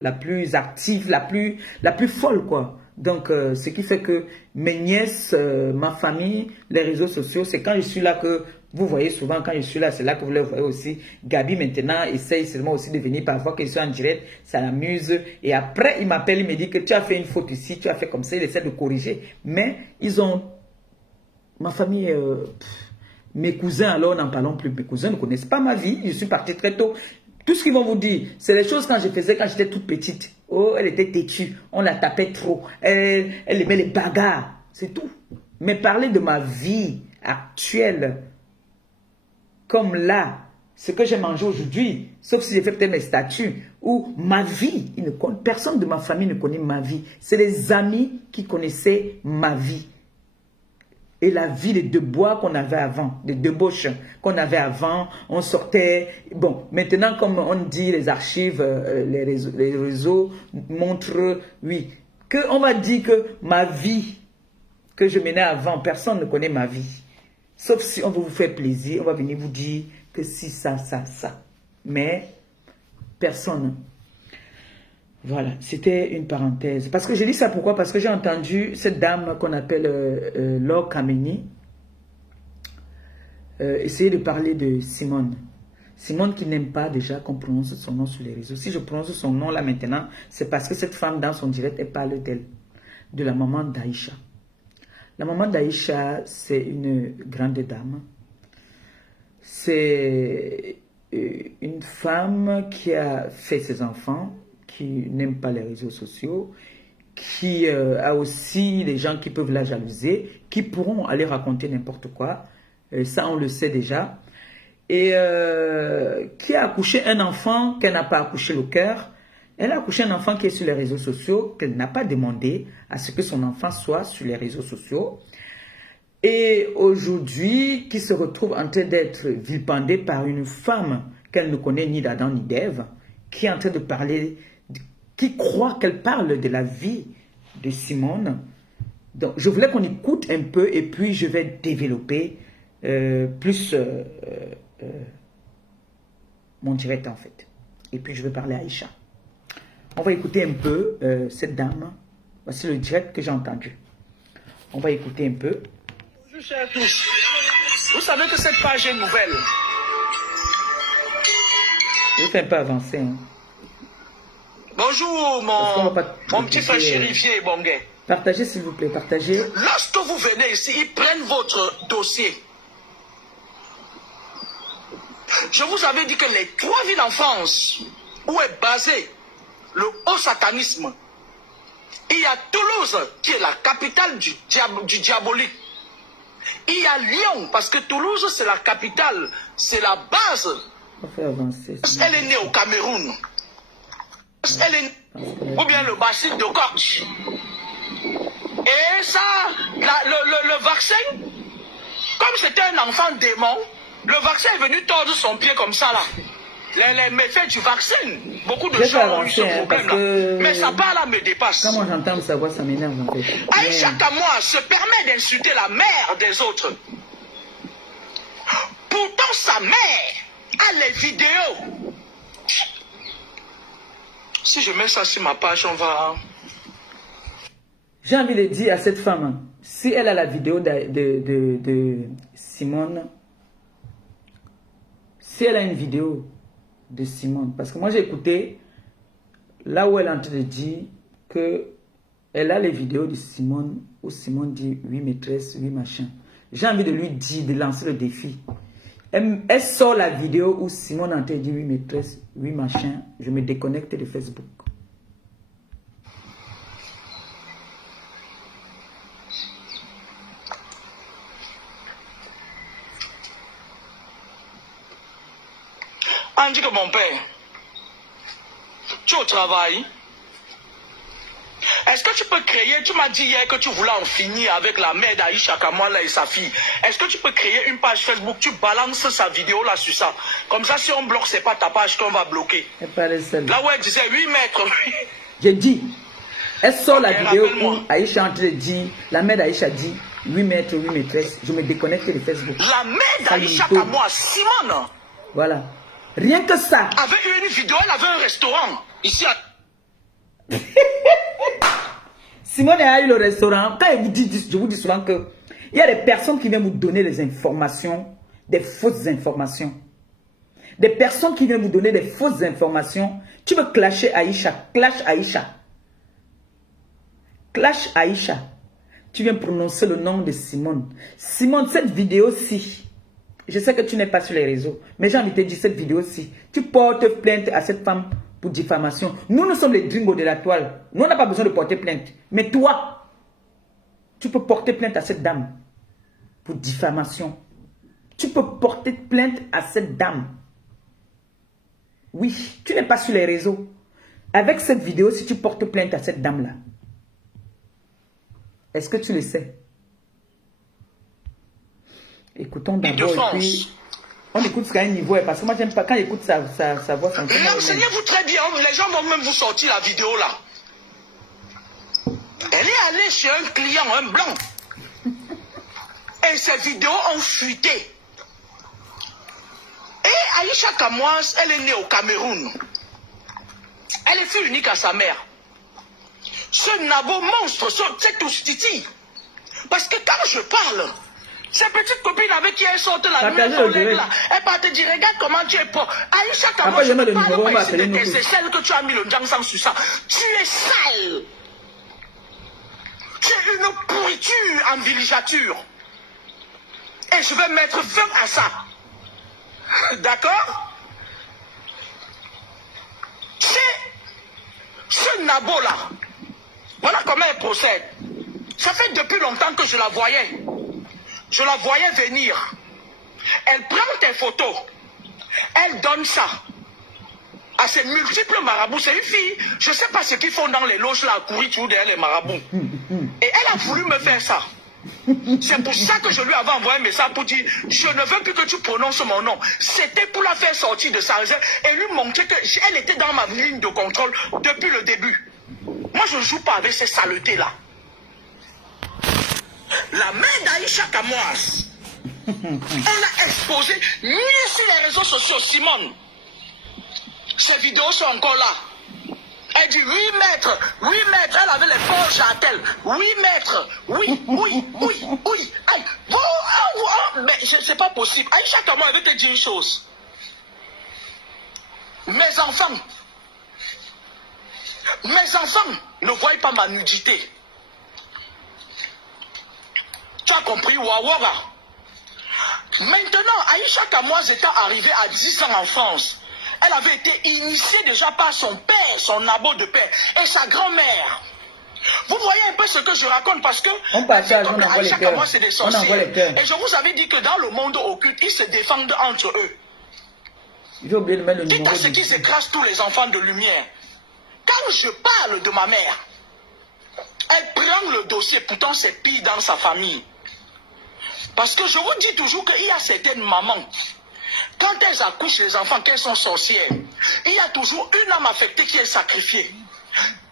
la plus active, la plus folle, quoi. Donc, ce qui fait que mes nièces, ma famille, les réseaux sociaux, c'est quand je suis là que vous voyez souvent, quand je suis là, c'est là que vous le voyez aussi. Gabi, maintenant, essaye seulement aussi de venir parfois que je suis en direct, ça l'amuse. Et après, il m'appelle, il me dit que tu as fait une faute ici, tu as fait comme ça, il essaie de corriger. Mais ils ont... Ma famille... mes cousins, alors n'en parlons plus. Mes cousins ne connaissent pas ma vie. Je suis parti très tôt. Tout ce qu'ils vont vous dire, c'est les choses quand je faisais quand j'étais toute petite. Oh, elle était têtue. On la tapait trop. Elle aimait les bagarres. C'est tout. Mais parler de ma vie actuelle, comme là, ce que j'ai mangé aujourd'hui, sauf si j'ai fait peut-être mes statuts, ou ma vie, personne de ma famille ne connaît ma vie. C'est les amis qui connaissaient ma vie. Et la vie des Debois qu'on avait avant, des débauches qu'on avait avant, on sortait. Bon, maintenant, comme on dit, les archives, les réseaux montrent, oui, on va dire que ma vie que je menais avant, personne ne connaît ma vie. Sauf si on veut vous faire plaisir, on va venir vous dire que si, ça. Mais personne. Voilà, c'était une parenthèse. Parce que je dis ça pourquoi? Parce que j'ai entendu cette dame qu'on appelle Laure Kameni essayer de parler de Simone. Simone qui n'aime pas déjà qu'on prononce son nom sur les réseaux. Si je prononce son nom là maintenant, c'est parce que cette femme dans son direct, elle parle d'elle, de la maman d'Aïcha. La maman d'Aïcha, c'est une grande dame. C'est une femme qui a fait ses enfants, qui n'aime pas les réseaux sociaux, qui a aussi des gens qui peuvent la jalouser, qui pourront aller raconter n'importe quoi, ça on le sait déjà, et qui a accouché un enfant qu'elle n'a pas accouché le cœur. Elle a accouché un enfant qui est sur les réseaux sociaux, qu'elle n'a pas demandé à ce que son enfant soit sur les réseaux sociaux. Et aujourd'hui, qui se retrouve en train d'être vilipendée par une femme qu'elle ne connaît ni d'Adam ni d'Ève, qui est en train de parler, qui croit qu'elle parle de la vie de Simone. Donc, je voulais qu'on écoute un peu et puis je vais développer plus mon direct en fait. Et puis je vais parler à Aïcha. On va écouter un peu cette dame. Voici le direct que j'ai entendu. On va écouter un peu. Bonjour chers tous. Vous savez que cette page est nouvelle. Je vais faire un peu avancer. Hein. Bonjour mon petit frère chérifier Bonguet. Partagez s'il vous plaît, partagez. Lorsque vous venez ici, ils prennent votre dossier. Je vous avais dit que les 3 villes en France où est basé le haut satanisme, il y a Toulouse qui est la capitale du diabolique. Il y a Lyon parce que Toulouse c'est la capitale, c'est la base. On va faire avancer. Elle est née au Cameroun. Elle est ou bien le bassin de Corche. Et ça, le vaccin, comme c'était un enfant démon, le vaccin est venu tordre son pied comme ça là. Les méfaits du vaccin, beaucoup de gens ont eu ce problème-là. Mais ça part là me dépasse. Quand moi j'entends sa voix, ça m'énerve en fait. Aïcha Kamoa se permet d'insulter la mère des autres. Pourtant sa mère a les vidéos. Si je mets ça sur ma page, on va... J'ai envie de dire à cette femme, si elle a la vidéo de Simone, si elle a une vidéo de Simone, parce que moi j'ai écouté là où elle est en train de dire que elle a les vidéos de Simone où Simone dit oui maîtresse, oui machin. J'ai envie de lui dire, de lancer le défi. Elle sort la vidéo où Simone est en train de dire oui maîtresse, oui machin, je me déconnecte de Facebook. On dit que mon père, tu es au travail. Est-ce que tu peux créer, tu m'as dit hier que tu voulais en finir avec la mère d'Aïcha Kamala et sa fille. Est-ce que tu peux créer une page Facebook, tu balances sa vidéo là sur ça. Comme ça, si on bloque, c'est pas ta page qu'on va bloquer. Là où elle disait 8 mètres. J'ai dit, elle sort la vidéo où Aïcha entre dit, la mère d'Aïcha dit 8 mètres, 8 maîtresses, je me déconnecte de Facebook. La mère d'Aïcha Kamala, Simone. Voilà. Rien que ça. Avec une vidéo, elle avait un restaurant ici à... Simone a eu le restaurant. Quand il vous dit, je vous dis souvent que il y a des personnes qui viennent vous donner des informations, des fausses informations. Des personnes qui viennent vous donner des fausses informations. Tu veux clasher Aïcha, clash Aïcha. Clash Aïcha. Tu viens prononcer le nom de Simone. Simone, cette vidéo-ci, je sais que tu n'es pas sur les réseaux, mais j'ai envie de te dire cette vidéo-ci. Tu portes plainte à cette femme pour diffamation. Nous sommes les dringos de la toile. Nous, on n'a pas besoin de porter plainte. Mais toi, tu peux porter plainte à cette dame pour diffamation. Tu peux porter plainte à cette dame. Oui, tu n'es pas sur les réseaux. Avec cette vidéo, si tu portes plainte à cette dame-là, est-ce que tu le sais? Écoutons d'abord et puis on écoute ce qu'à un niveau, parce que moi j'aime pas quand j'écoute sa voix. Renseignez-vous très bien, les gens vont même vous sortir la vidéo là. Elle est allée chez un client, un blanc. Et ces vidéos ont fuité. Et Aïcha Kamoise, elle est née au Cameroun. Elle est fille unique à sa mère. Ce nabo monstre, cette oustiti. Parce que quand je parle, ces petites copines avec qui elles sortent la nuit, elles partent te dire, regarde comment tu es pauvre. Aïcha Kamoise, je ne parle pas ici de tes aisselles que tu as mis le jangsang sur ça. Tu es sale. Tu es une pourriture en villégiature. Et je vais mettre fin à ça. D'accord? Ce nabo-là, voilà comment elle procède. Ça fait depuis longtemps que je la voyais. Je la voyais venir. Elle prend tes photos. Elle donne ça à ses multiples marabouts. C'est une fille. Je ne sais pas ce qu'ils font dans les loges là, à courir toujours derrière les marabouts. Et elle a voulu me faire ça. C'est pour ça que je lui avais envoyé un message pour dire je ne veux plus que tu prononces mon nom. C'était pour la faire sortir de sa réserve et lui montrer qu'elle était dans ma ligne de contrôle depuis le début. Moi je ne joue pas avec ces saletés là. La mère d'Aïcha Kamoise, on l'a exposé ni sur les réseaux sociaux. Simone, ces vidéos sont encore là. Elle dit 8 mètres, elle avait les poches à tel, 8 mètres, oui, aïe, mais c'est pas possible. Aïcha Kamoise avait te dire une chose. Mes enfants ne voient pas ma nudité. Tu as compris, Wawara? Maintenant, Aïcha Kamoise était arrivée à 10 ans en France. Elle avait été initiée déjà par son père, son abo de père, et sa grand-mère. Vous voyez un peu ce que je raconte parce que on partage, on envoie les cœurs. C'est des sorciers. Et je vous avais dit que dans le monde occulte, ils se défendent entre eux. J'ai oublié de mettre le numéro. Quitte à ce qu'ils écrasent tous les enfants de lumière. Quand je parle de ma mère, elle prend le dossier, pourtant c'est pire dans sa famille. Parce que je vous dis toujours qu'il y a certaines mamans. Quand elles accouchent les enfants, qu'elles sont sorcières, il y a toujours une âme affectée qui est sacrifiée.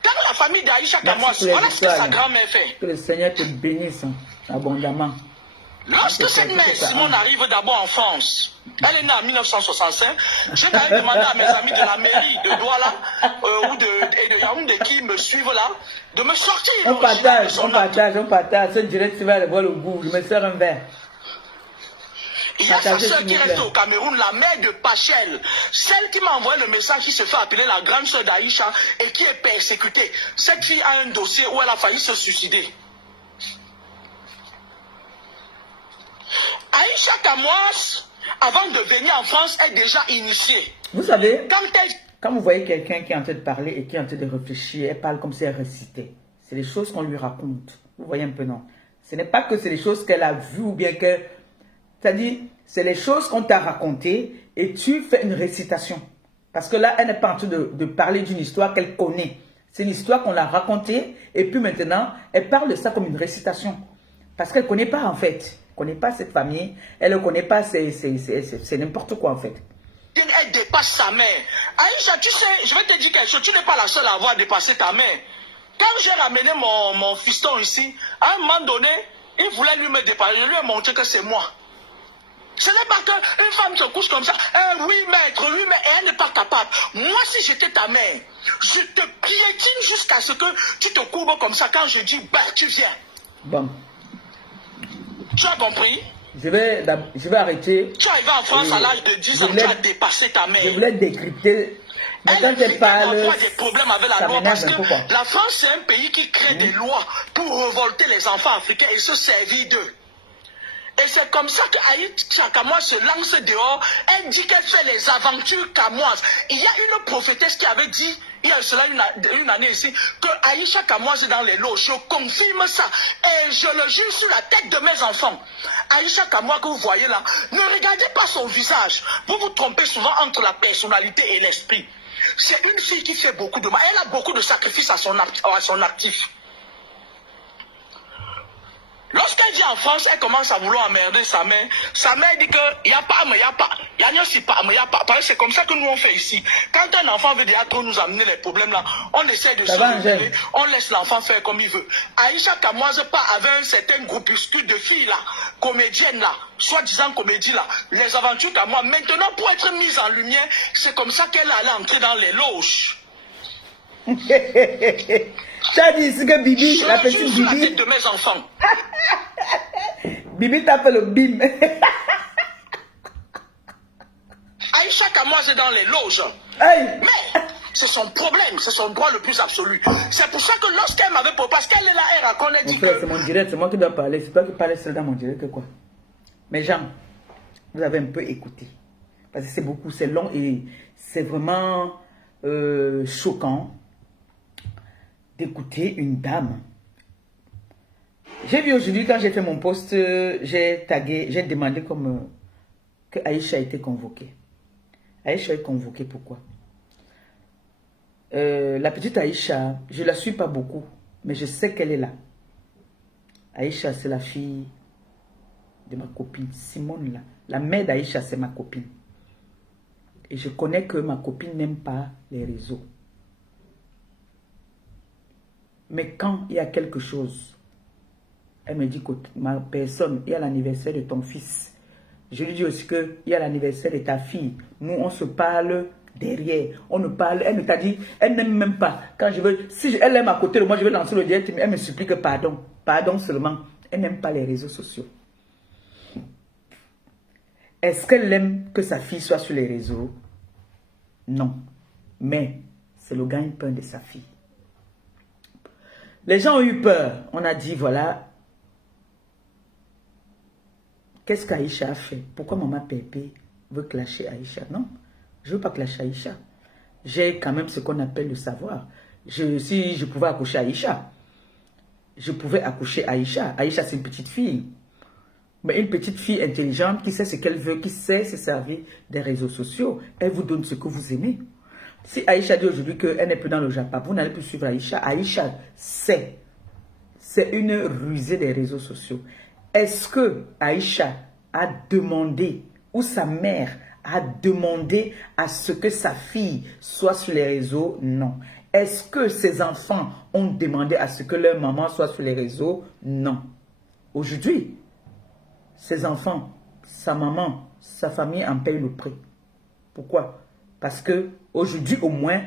Dans la famille d'Aïcha Kamoise, voilà ce que sa grand-mère fait. Que le Seigneur te bénisse abondamment. Lorsque cette mère Simone arrive d'abord en France, elle est née en 1965, j'ai quand même demandé à mes amis de la mairie de Douala ou de Yaoundé qui me suivent là, de me sortir. On partage. Ce direct, tu vas aller voir le bout. Je me sers un verre. Il y a sa soeur qui reste au Cameroun, la mère de Pachel, celle qui m'a envoyé le message qui se fait appeler la grande soeur d'Aïcha et qui est persécutée. Cette fille a un dossier où elle a failli se suicider. Aïcha Kamoise, avant de venir en France, est déjà initiée. Vous savez, quand vous voyez quelqu'un qui est en train de parler et qui est en train de réfléchir, elle parle comme si elle récitait. C'est les choses qu'on lui raconte. Vous voyez un peu, non? Ce n'est pas que c'est les choses qu'elle a vues ou bien que... C'est-à-dire, c'est les choses qu'on t'a racontées et tu fais une récitation. Parce que là, elle n'est pas en train de parler d'une histoire qu'elle connaît. C'est une histoire qu'on l'a racontée et puis maintenant, elle parle de ça comme une récitation. Parce qu'elle ne connaît pas en fait. Elle ne connaît pas cette famille. Elle ne connaît pas, c'est n'importe quoi en fait. Elle dépasse sa mère. Aïcha, tu sais, je vais te dire quelque chose. Tu n'es pas la seule à avoir dépassé ta mère. Quand j'ai ramené mon fiston ici, à un moment donné, il voulait lui me dépasser. Je lui ai montré que c'est moi. Ce n'est pas qu'une femme se couche comme ça. Oui, maître, oui, mais elle n'est pas capable. Moi, si j'étais ta mère, je te piétine jusqu'à ce que tu te courbes comme ça quand je dis, bah, tu viens. Bon. Tu as compris? Je vais arrêter. Tu es arrivé en France à l'âge de 10 ans, tu as dépassé ta mère. Je voulais décrypter. Mais quand elle parle, des problèmes avec la loi parce que la France, c'est un pays qui crée des lois pour révolter les enfants africains et se servir d'eux. Et c'est comme ça qu'Aïcha Kamoise se lance dehors. Elle dit qu'elle fait les aventures camoises. Il y a une prophétesse qui avait dit, il y a cela une année ici, que Aïcha Kamoise est dans les lots. Je confirme ça. Et je le jure sur la tête de mes enfants. Aïcha Kamoise que vous voyez là, ne regardez pas son visage. Vous vous trompez souvent entre la personnalité et l'esprit. C'est une fille qui fait beaucoup de mal. Elle a beaucoup de sacrifices à son actif. Lorsqu'elle vient en France, elle commence à vouloir emmerder sa mère. Sa mère dit que il n'y a pas, mais il n'y a pas. Il n'y a pas, mais il n'y a pas. Parce que c'est comme ça que nous on fait ici. Quand un enfant veut déjà trop nous amener les problèmes là, on essaie de se révéler, on laisse l'enfant faire comme il veut. Aïcha Kamoise part avec un certain groupuscule de filles là, comédiennes là, soi-disant comédie là, les aventures Kamoise. Maintenant, pour être mise en lumière, c'est comme ça qu'elle allait entrer dans les loges. Tu as dit ici que Bibi, la petite Bibi. La tête de mes enfants. Bibi t'a fait le bim. Aïcha Kamoise est dans les loges. Hey. Mais c'est son problème, c'est son droit le plus absolu. C'est pour ça que lorsqu'elle m'avait proposé, parce qu'elle est là, elle raconte, elle dit que... C'est mon direct, c'est moi qui dois parler. C'est toi qui parles seul dans mon direct, quoi. Mais Jean, vous avez un peu écouté. Parce que c'est beaucoup, c'est long et c'est vraiment choquant d'écouter une dame. J'ai vu aujourd'hui, quand j'ai fait mon post, j'ai tagué, j'ai demandé comme que Aïcha a été convoquée. Aïcha est convoquée, pourquoi? La petite Aïcha, je ne la suis pas beaucoup, mais je sais qu'elle est là. Aïcha, c'est la fille de ma copine, Simone là. La mère d'Aïcha, c'est ma copine. Et je connais que ma copine n'aime pas les réseaux. Mais quand il y a quelque chose, elle me dit que ma personne, il y a l'anniversaire de ton fils. Je lui dis aussi qu'il y a l'anniversaire de ta fille. Nous, on se parle derrière. On ne parle, elle ne t'a dit, elle n'aime même pas. Quand je veux, si elle aime à côté de moi, je vais lancer le direct, elle me supplie que pardon. Pardon seulement. Elle n'aime pas les réseaux sociaux. Est-ce qu'elle aime que sa fille soit sur les réseaux? Non. Mais c'est le gagne-pain de sa fille. Les gens ont eu peur. On a dit, voilà, qu'est-ce qu'Aïcha a fait? Pourquoi maman Pépé veut clasher Aïcha? Non, je ne veux pas clasher Aïcha. J'ai quand même ce qu'on appelle le savoir. Si je pouvais accoucher Aïcha, je pouvais accoucher Aïcha. Aïcha, c'est une petite fille. Mais une petite fille intelligente qui sait ce qu'elle veut, qui sait se servir des réseaux sociaux. Elle vous donne ce que vous aimez. Si Aïcha dit aujourd'hui qu'elle n'est plus dans le Japon, vous n'allez plus suivre Aïcha. Aïcha sait. C'est une rusée des réseaux sociaux. Est-ce que Aïcha a demandé, ou sa mère a demandé à ce que sa fille soit sur les réseaux? Non. Est-ce que ses enfants ont demandé à ce que leur maman soit sur les réseaux? Non. Aujourd'hui, ses enfants, sa maman, sa famille en payent le prix. Pourquoi? Parce que aujourd'hui au moins,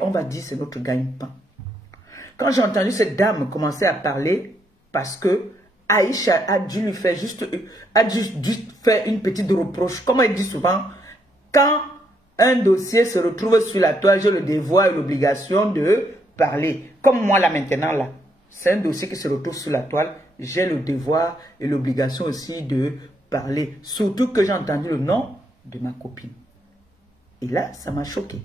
on va dire, c'est notre gagne-pain. Quand j'ai entendu cette dame commencer à parler, parce que Aïcha a dû lui faire faire une petite reproche. Comme elle dit souvent, quand un dossier se retrouve sur la toile, j'ai le devoir et l'obligation de parler. Comme moi là maintenant là, c'est un dossier qui se retrouve sur la toile, j'ai le devoir et l'obligation aussi de parler. Surtout que j'ai entendu le nom de ma copine. Et là, ça m'a choqué.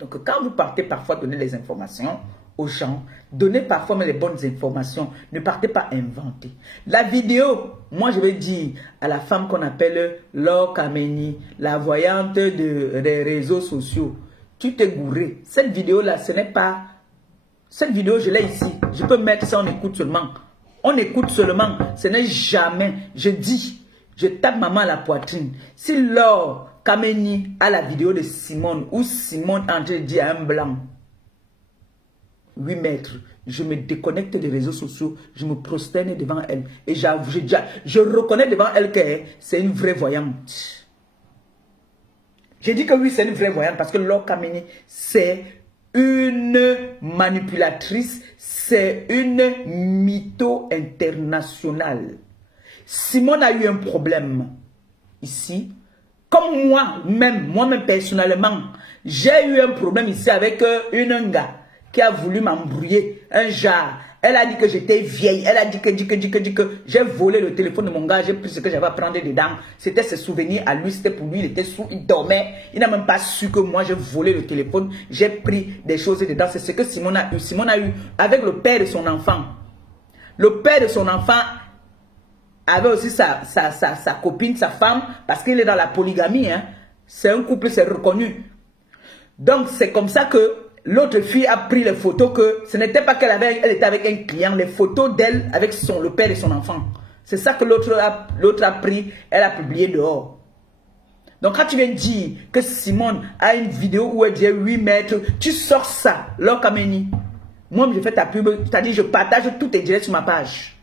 Donc, quand vous partez parfois donner les informations aux gens, donnez parfois les bonnes informations. Ne partez pas inventer. La vidéo, moi je vais dire à la femme qu'on appelle Laure Kameni, la voyante des réseaux sociaux, tu t'es gouré. Cette vidéo-là, ce n'est pas... Cette vidéo, je l'ai ici. Je peux mettre ça, on écoute seulement. On écoute seulement. Ce n'est jamais... Je dis, je tape maman à la poitrine. Si Laure Kameni a la vidéo de Simone, ou Simone en train de dire à un blanc, 8 mètres. Je me déconnecte des réseaux sociaux, je me prosterne devant elle. Et je reconnais devant elle que c'est une vraie voyante. J'ai dit que oui, c'est une vraie voyante parce que Laure Kameni, c'est une manipulatrice, c'est une mytho internationale. Simone a eu un problème ici. Comme moi-même personnellement, j'ai eu un problème ici avec une gars qui a voulu m'embrouiller, un genre. Elle a dit que j'étais vieille, elle a dit que j'ai volé le téléphone de mon gars, j'ai pris ce que j'avais à prendre dedans. C'était ses souvenirs à lui, c'était pour lui, il était sous, il dormait. Il n'a même pas su que moi j'ai volé le téléphone, j'ai pris des choses dedans. C'est ce que Simone a eu. Simone a eu avec le père de son enfant. Le père de son enfant avait aussi sa copine, sa femme, parce qu'il est dans la polygamie. Hein. C'est un couple, c'est reconnu. Donc c'est comme ça que l'autre fille a pris les photos que ce n'était pas qu'elle était avec un client, les photos d'elle avec le père et son enfant. C'est ça que l'autre a pris, elle a publié dehors. Donc quand tu viens dire que Simone a une vidéo où elle dit 8 mètres, tu sors ça, Laure Kameni. Moi je fais ta pub, c'est-à-dire je partage tous tes directs sur ma page.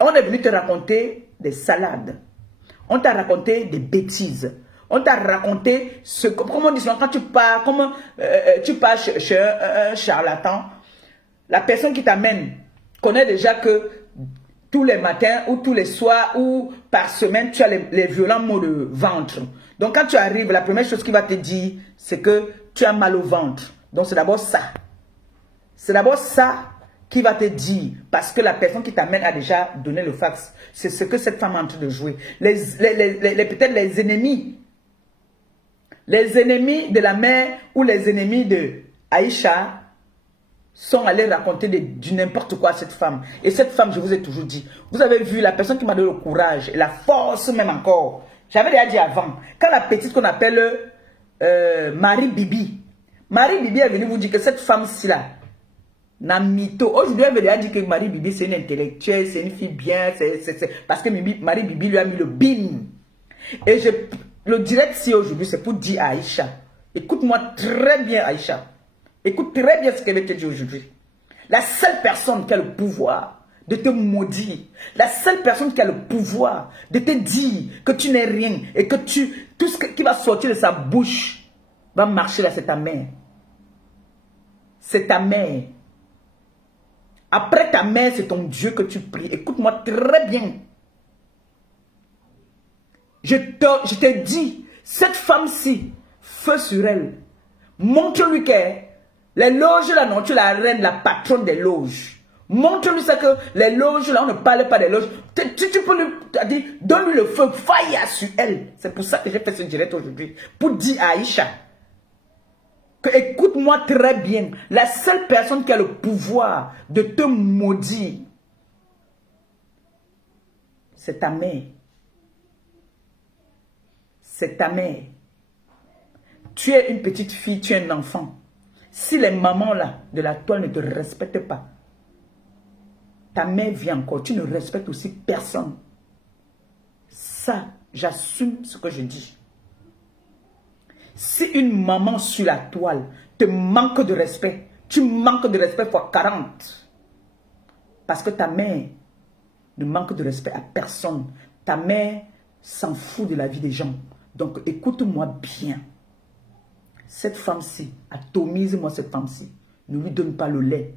On est venu te raconter des salades. On t'a raconté des bêtises. On t'a raconté comment on dit souvent, quand tu pars, tu pars chez un charlatan, la personne qui t'amène connaît déjà que tous les matins ou tous les soirs ou par semaine, tu as les violents maux de ventre. Donc quand tu arrives, la première chose qu'il va te dire, c'est que tu as mal au ventre. Donc c'est d'abord ça. C'est d'abord ça qui va te dire, parce que la personne qui t'amène a déjà donné le fax. C'est ce que cette femme est en train de jouer. Peut-être les ennemis. Les ennemis de la mère ou les ennemis de Aïcha sont allés raconter du n'importe quoi à cette femme. Et cette femme, je vous ai toujours dit, vous avez vu la personne qui m'a donné le courage et la force même encore. J'avais déjà dit avant, quand la petite qu'on appelle Marie Bibi est venue vous dire que cette femme-ci là, n'a mytho. Aujourd'hui, elle veut dire que Marie Bibi c'est une intellectuelle, c'est une fille bien, parce que Marie Bibi lui a mis le bin. Et le direct si aujourd'hui, c'est pour dire à Aïcha, écoute-moi très bien Aïcha, écoute très bien ce qu'elle va te dire aujourd'hui. La seule personne qui a le pouvoir de te maudire, la seule personne qui a le pouvoir de te dire que tu n'es rien et que tout ce qui va sortir de sa bouche va marcher là, c'est ta mère. C'est ta mère. Après ta mère, c'est ton Dieu que tu pries. Écoute-moi très bien. Je te dis, cette femme-ci, feu sur elle. Montre-lui que les loges là, non, tu es la reine, la patronne des loges. Montre-lui ça que les loges là, on ne parle pas des loges. Tu peux lui dire, donne-lui le feu, fire sur elle. C'est pour ça que j'ai fait ce direct aujourd'hui. Pour dire à Aïcha, écoute-moi très bien, la seule personne qui a le pouvoir de te maudire, c'est ta mère. C'est ta mère. Tu es une petite fille, tu es un enfant. Si les mamans là de la toile ne te respectent pas, ta mère vient encore, tu ne respectes aussi personne. Ça, j'assume ce que je dis. Si une maman sur la toile te manque de respect, tu manques de respect fois 40. Parce que ta mère ne manque de respect à personne. Ta mère s'en fout de la vie des gens. Donc écoute-moi bien. Cette femme-ci, atomise-moi cette femme-ci. Ne lui donne pas le lait.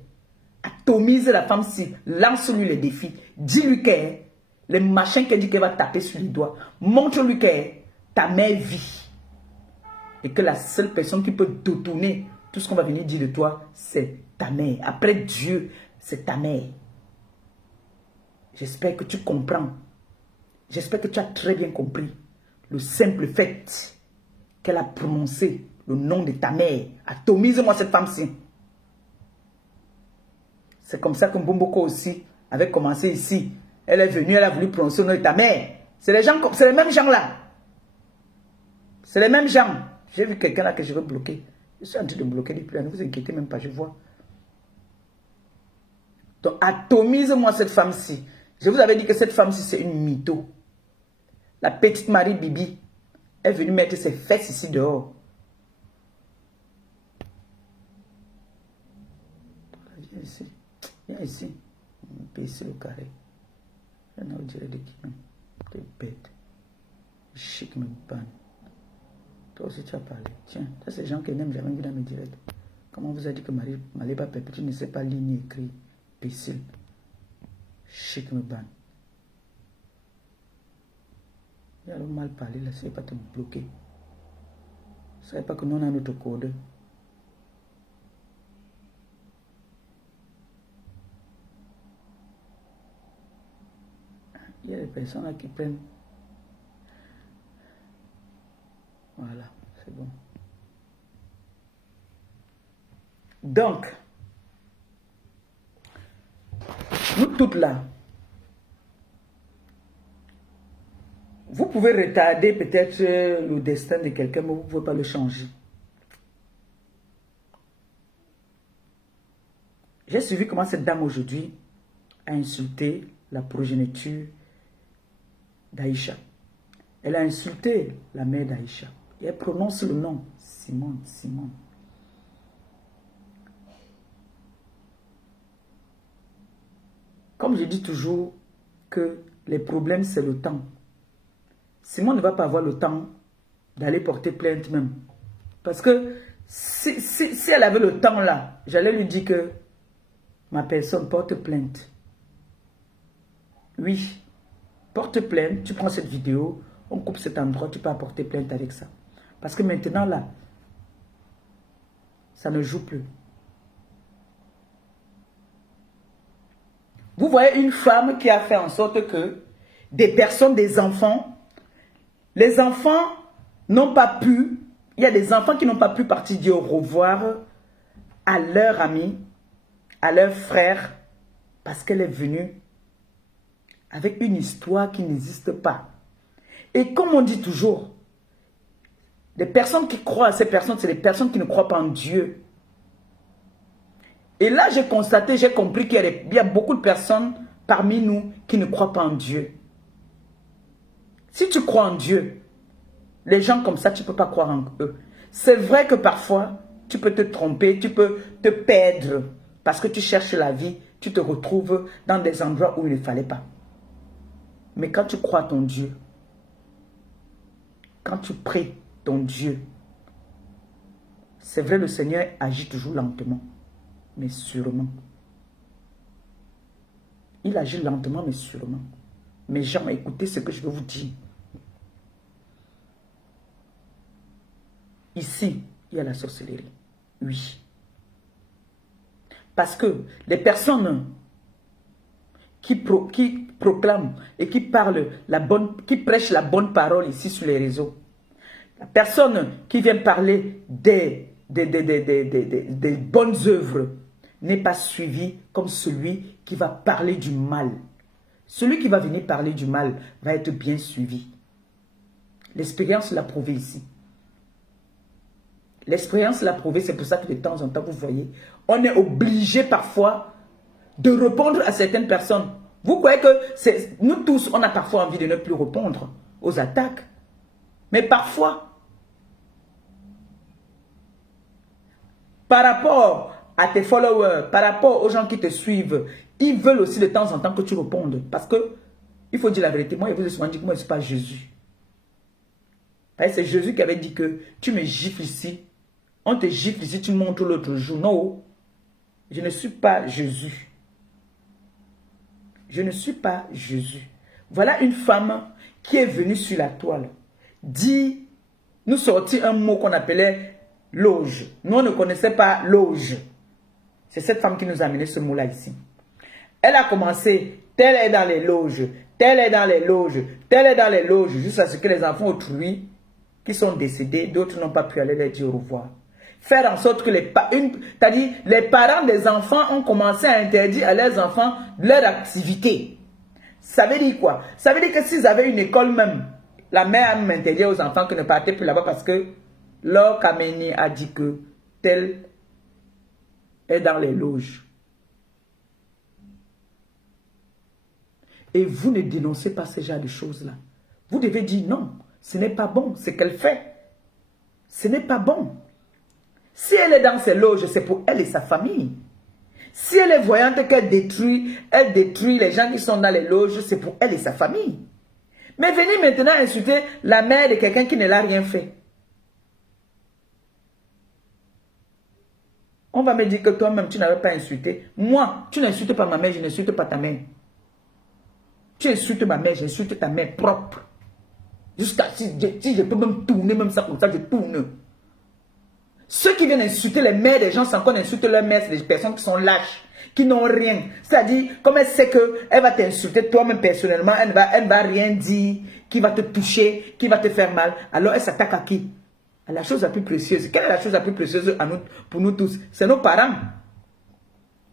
Atomise la femme-ci. Lance-lui les défis. Dis-lui que les machins qu'elle dit qu'elle va taper sur les doigts. Montre-lui que ta mère vit. Et que la seule personne qui peut détourner tout ce qu'on va venir dire de toi, c'est ta mère. Après Dieu, c'est ta mère. J'espère que tu comprends. J'espère que tu as très bien compris le simple fait qu'elle a prononcé le nom de ta mère. Atomise-moi cette femme-ci. C'est comme ça que Mbomboko aussi avait commencé ici. Elle est venue, elle a voulu prononcer le nom de ta mère. C'est les mêmes gens là. C'est les mêmes gens. J'ai vu quelqu'un là que je veux bloquer. Je suis en train de bloquer depuis là. Ne vous inquiétez même pas, je vois. Donc, atomise-moi cette femme-ci. Je vous avais dit que cette femme-ci, c'est une mytho. La petite Marie Bibi est venue mettre ses fesses ici dehors. Viens ici. Viens ici. Baisser le carré. Je n'en dirais de qui. T'es bête. Chic me banne. Toi aussi tu as parlé. Tiens, ça c'est les gens qui n'aiment jamais vu dans mes directs. Comment on vous a dit que Malé pas pépé, tu ne sais pas lire ni écrire. Imbécile. Chic me banne. Il y a le mal parler là, ça ne va pas te bloquer. Vous ne savez pas que nous on a notre code. Il y a des personnes là qui prennent. Voilà, c'est bon. Donc, nous toutes là, vous pouvez retarder peut-être le destin de quelqu'un, mais vous ne pouvez pas le changer. J'ai suivi comment cette dame aujourd'hui a insulté la progéniture d'Aïcha. Elle a insulté la mère d'Aïcha. Et elle prononce le nom, Simone. Comme je dis toujours que les problèmes, c'est le temps. Simone ne va pas avoir le temps d'aller porter plainte même. Parce que si elle avait le temps là, j'allais lui dire que ma personne porte plainte. Oui, porte plainte, tu prends cette vidéo, on coupe cet endroit, tu peux apporter plainte avec ça. Parce que maintenant là, ça ne joue plus. Vous voyez une femme qui a fait en sorte que des personnes, des enfants, les enfants n'ont pas pu, il y a des enfants qui n'ont pas pu partir dire au revoir à leur ami, à leur frère, parce qu'elle est venue avec une histoire qui n'existe pas. Et comme on dit toujours, les personnes qui croient à ces personnes, c'est les personnes qui ne croient pas en Dieu. Et là, j'ai constaté, j'ai compris qu'il y a beaucoup de personnes parmi nous qui ne croient pas en Dieu. Si tu crois en Dieu, les gens comme ça, tu ne peux pas croire en eux. C'est vrai que parfois, tu peux te tromper, tu peux te perdre parce que tu cherches la vie, tu te retrouves dans des endroits où il ne fallait pas. Mais quand tu crois ton Dieu, quand tu pries ton Dieu, c'est vrai, le Seigneur agit toujours lentement, mais sûrement. Il agit lentement, mais sûrement. Mes gens, écoutez ce que je veux vous dire. Ici, il y a la sorcellerie. Oui. Parce que les personnes qui proclament et qui parlent qui prêchent la bonne parole ici sur les réseaux, la personne qui vient parler des bonnes œuvres n'est pas suivi comme celui qui va parler du mal. Celui qui va venir parler du mal va être bien suivi. L'expérience l'a prouvé ici. L'expérience l'a prouvé, c'est pour ça que de temps en temps, vous voyez, on est obligé parfois de répondre à certaines personnes. Vous croyez que nous tous, on a parfois envie de ne plus répondre aux attaques. Mais parfois, par rapport à tes followers, par rapport aux gens qui te suivent, ils veulent aussi de temps en temps que tu répondes. Parce que, il faut dire la vérité, moi, je vous ai souvent dit que moi, je ne suis pas Jésus. C'est Jésus qui avait dit que tu me gifles ici. On te gifle ici, tu montres l'autre jour. Non, je ne suis pas Jésus. Je ne suis pas Jésus. Voilà une femme qui est venue sur la toile. Dit, nous sortit un mot qu'on appelait loge. Nous, on ne connaissait pas loge. C'est cette femme qui nous a amené ce mot-là ici. Elle a commencé, telle est dans les loges, telle est dans les loges, telle est dans les loges, jusqu'à ce que les enfants autrui qui sont décédés, d'autres n'ont pas pu aller les dire au revoir. Faire en sorte que les parents des enfants ont commencé à interdire à leurs enfants leur activité. Ça veut dire quoi? Ça veut dire que s'ils avaient une école même, la mère m'interdit aux enfants qui ne partaient plus là-bas parce que leur Kameni a dit que tel est dans les loges. Et vous ne dénoncez pas ce genre de choses-là. Vous devez dire non, ce n'est pas bon, ce qu'elle fait. Ce n'est pas bon. Si elle est dans ses loges, c'est pour elle et sa famille. Si elle est voyante qu'elle détruit, elle détruit les gens qui sont dans les loges, c'est pour elle et sa famille. Mais venez maintenant insulter la mère de quelqu'un qui ne l'a rien fait. On va me dire que toi-même, tu n'avais pas insulté. Moi, tu n'insultes pas ma mère, je n'insulte pas ta mère. Tu insultes ma mère, j'insulte ta mère propre. Jusqu'à si je peux même tourner, même ça comme ça, je tourne. Ceux qui viennent insulter les mères des gens sans qu'on insulte leur mère, c'est des personnes qui sont lâches, qui n'ont rien. C'est-à-dire, comme elle sait qu'elle va t'insulter toi-même personnellement, elle ne va rien dire, qui va te toucher, qui va te faire mal. Alors elle s'attaque à qui? À la chose la plus précieuse. Quelle est la chose la plus précieuse à nous, pour nous tous? C'est nos parents.